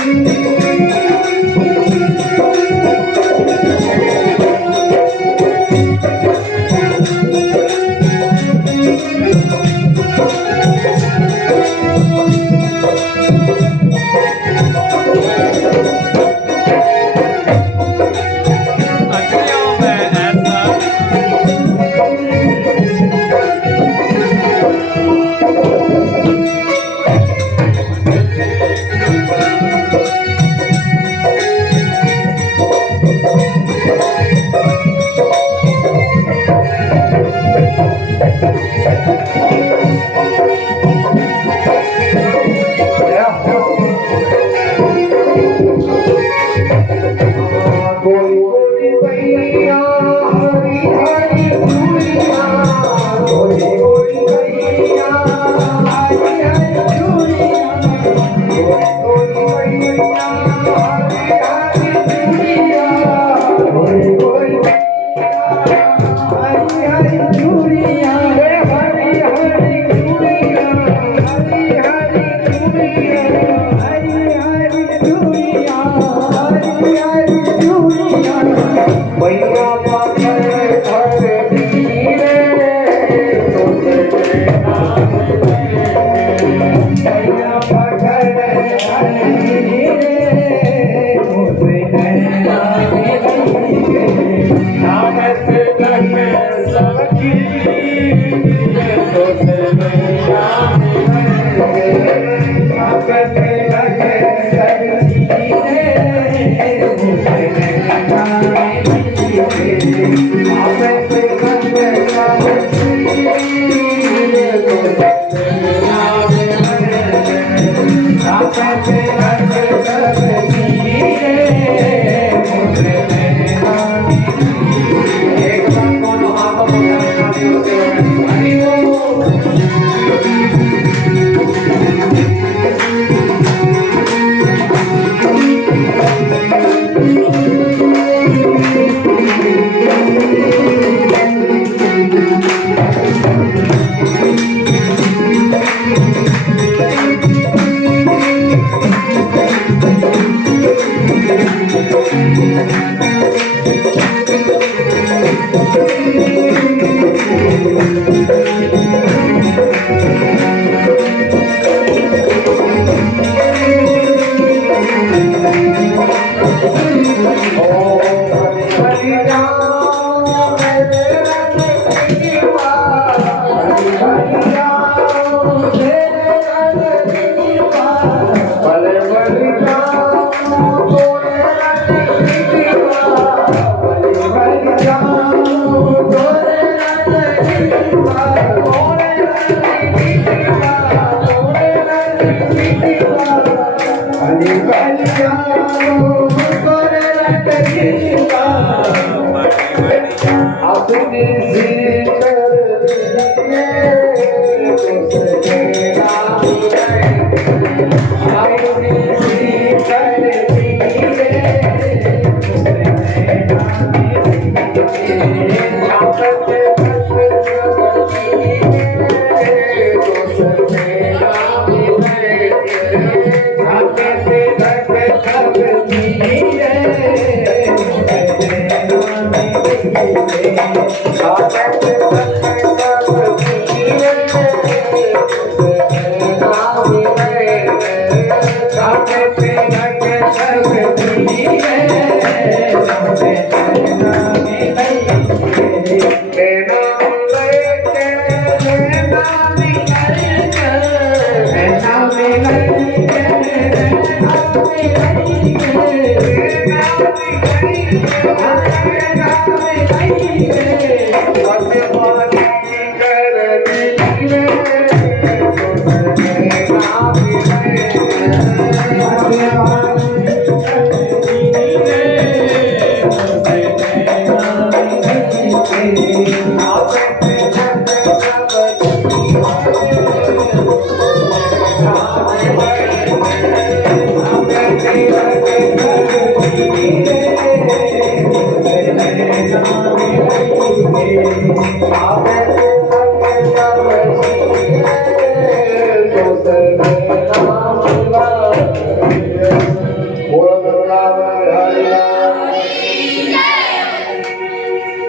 Thank you.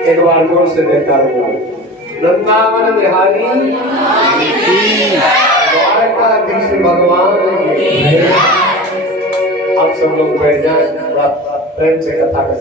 एक बार जोर से देखा वृंदावन बिहारी द्वारकाधीश भगवान की। आप सब लोग बैठ जाए, प्रेम से कथा का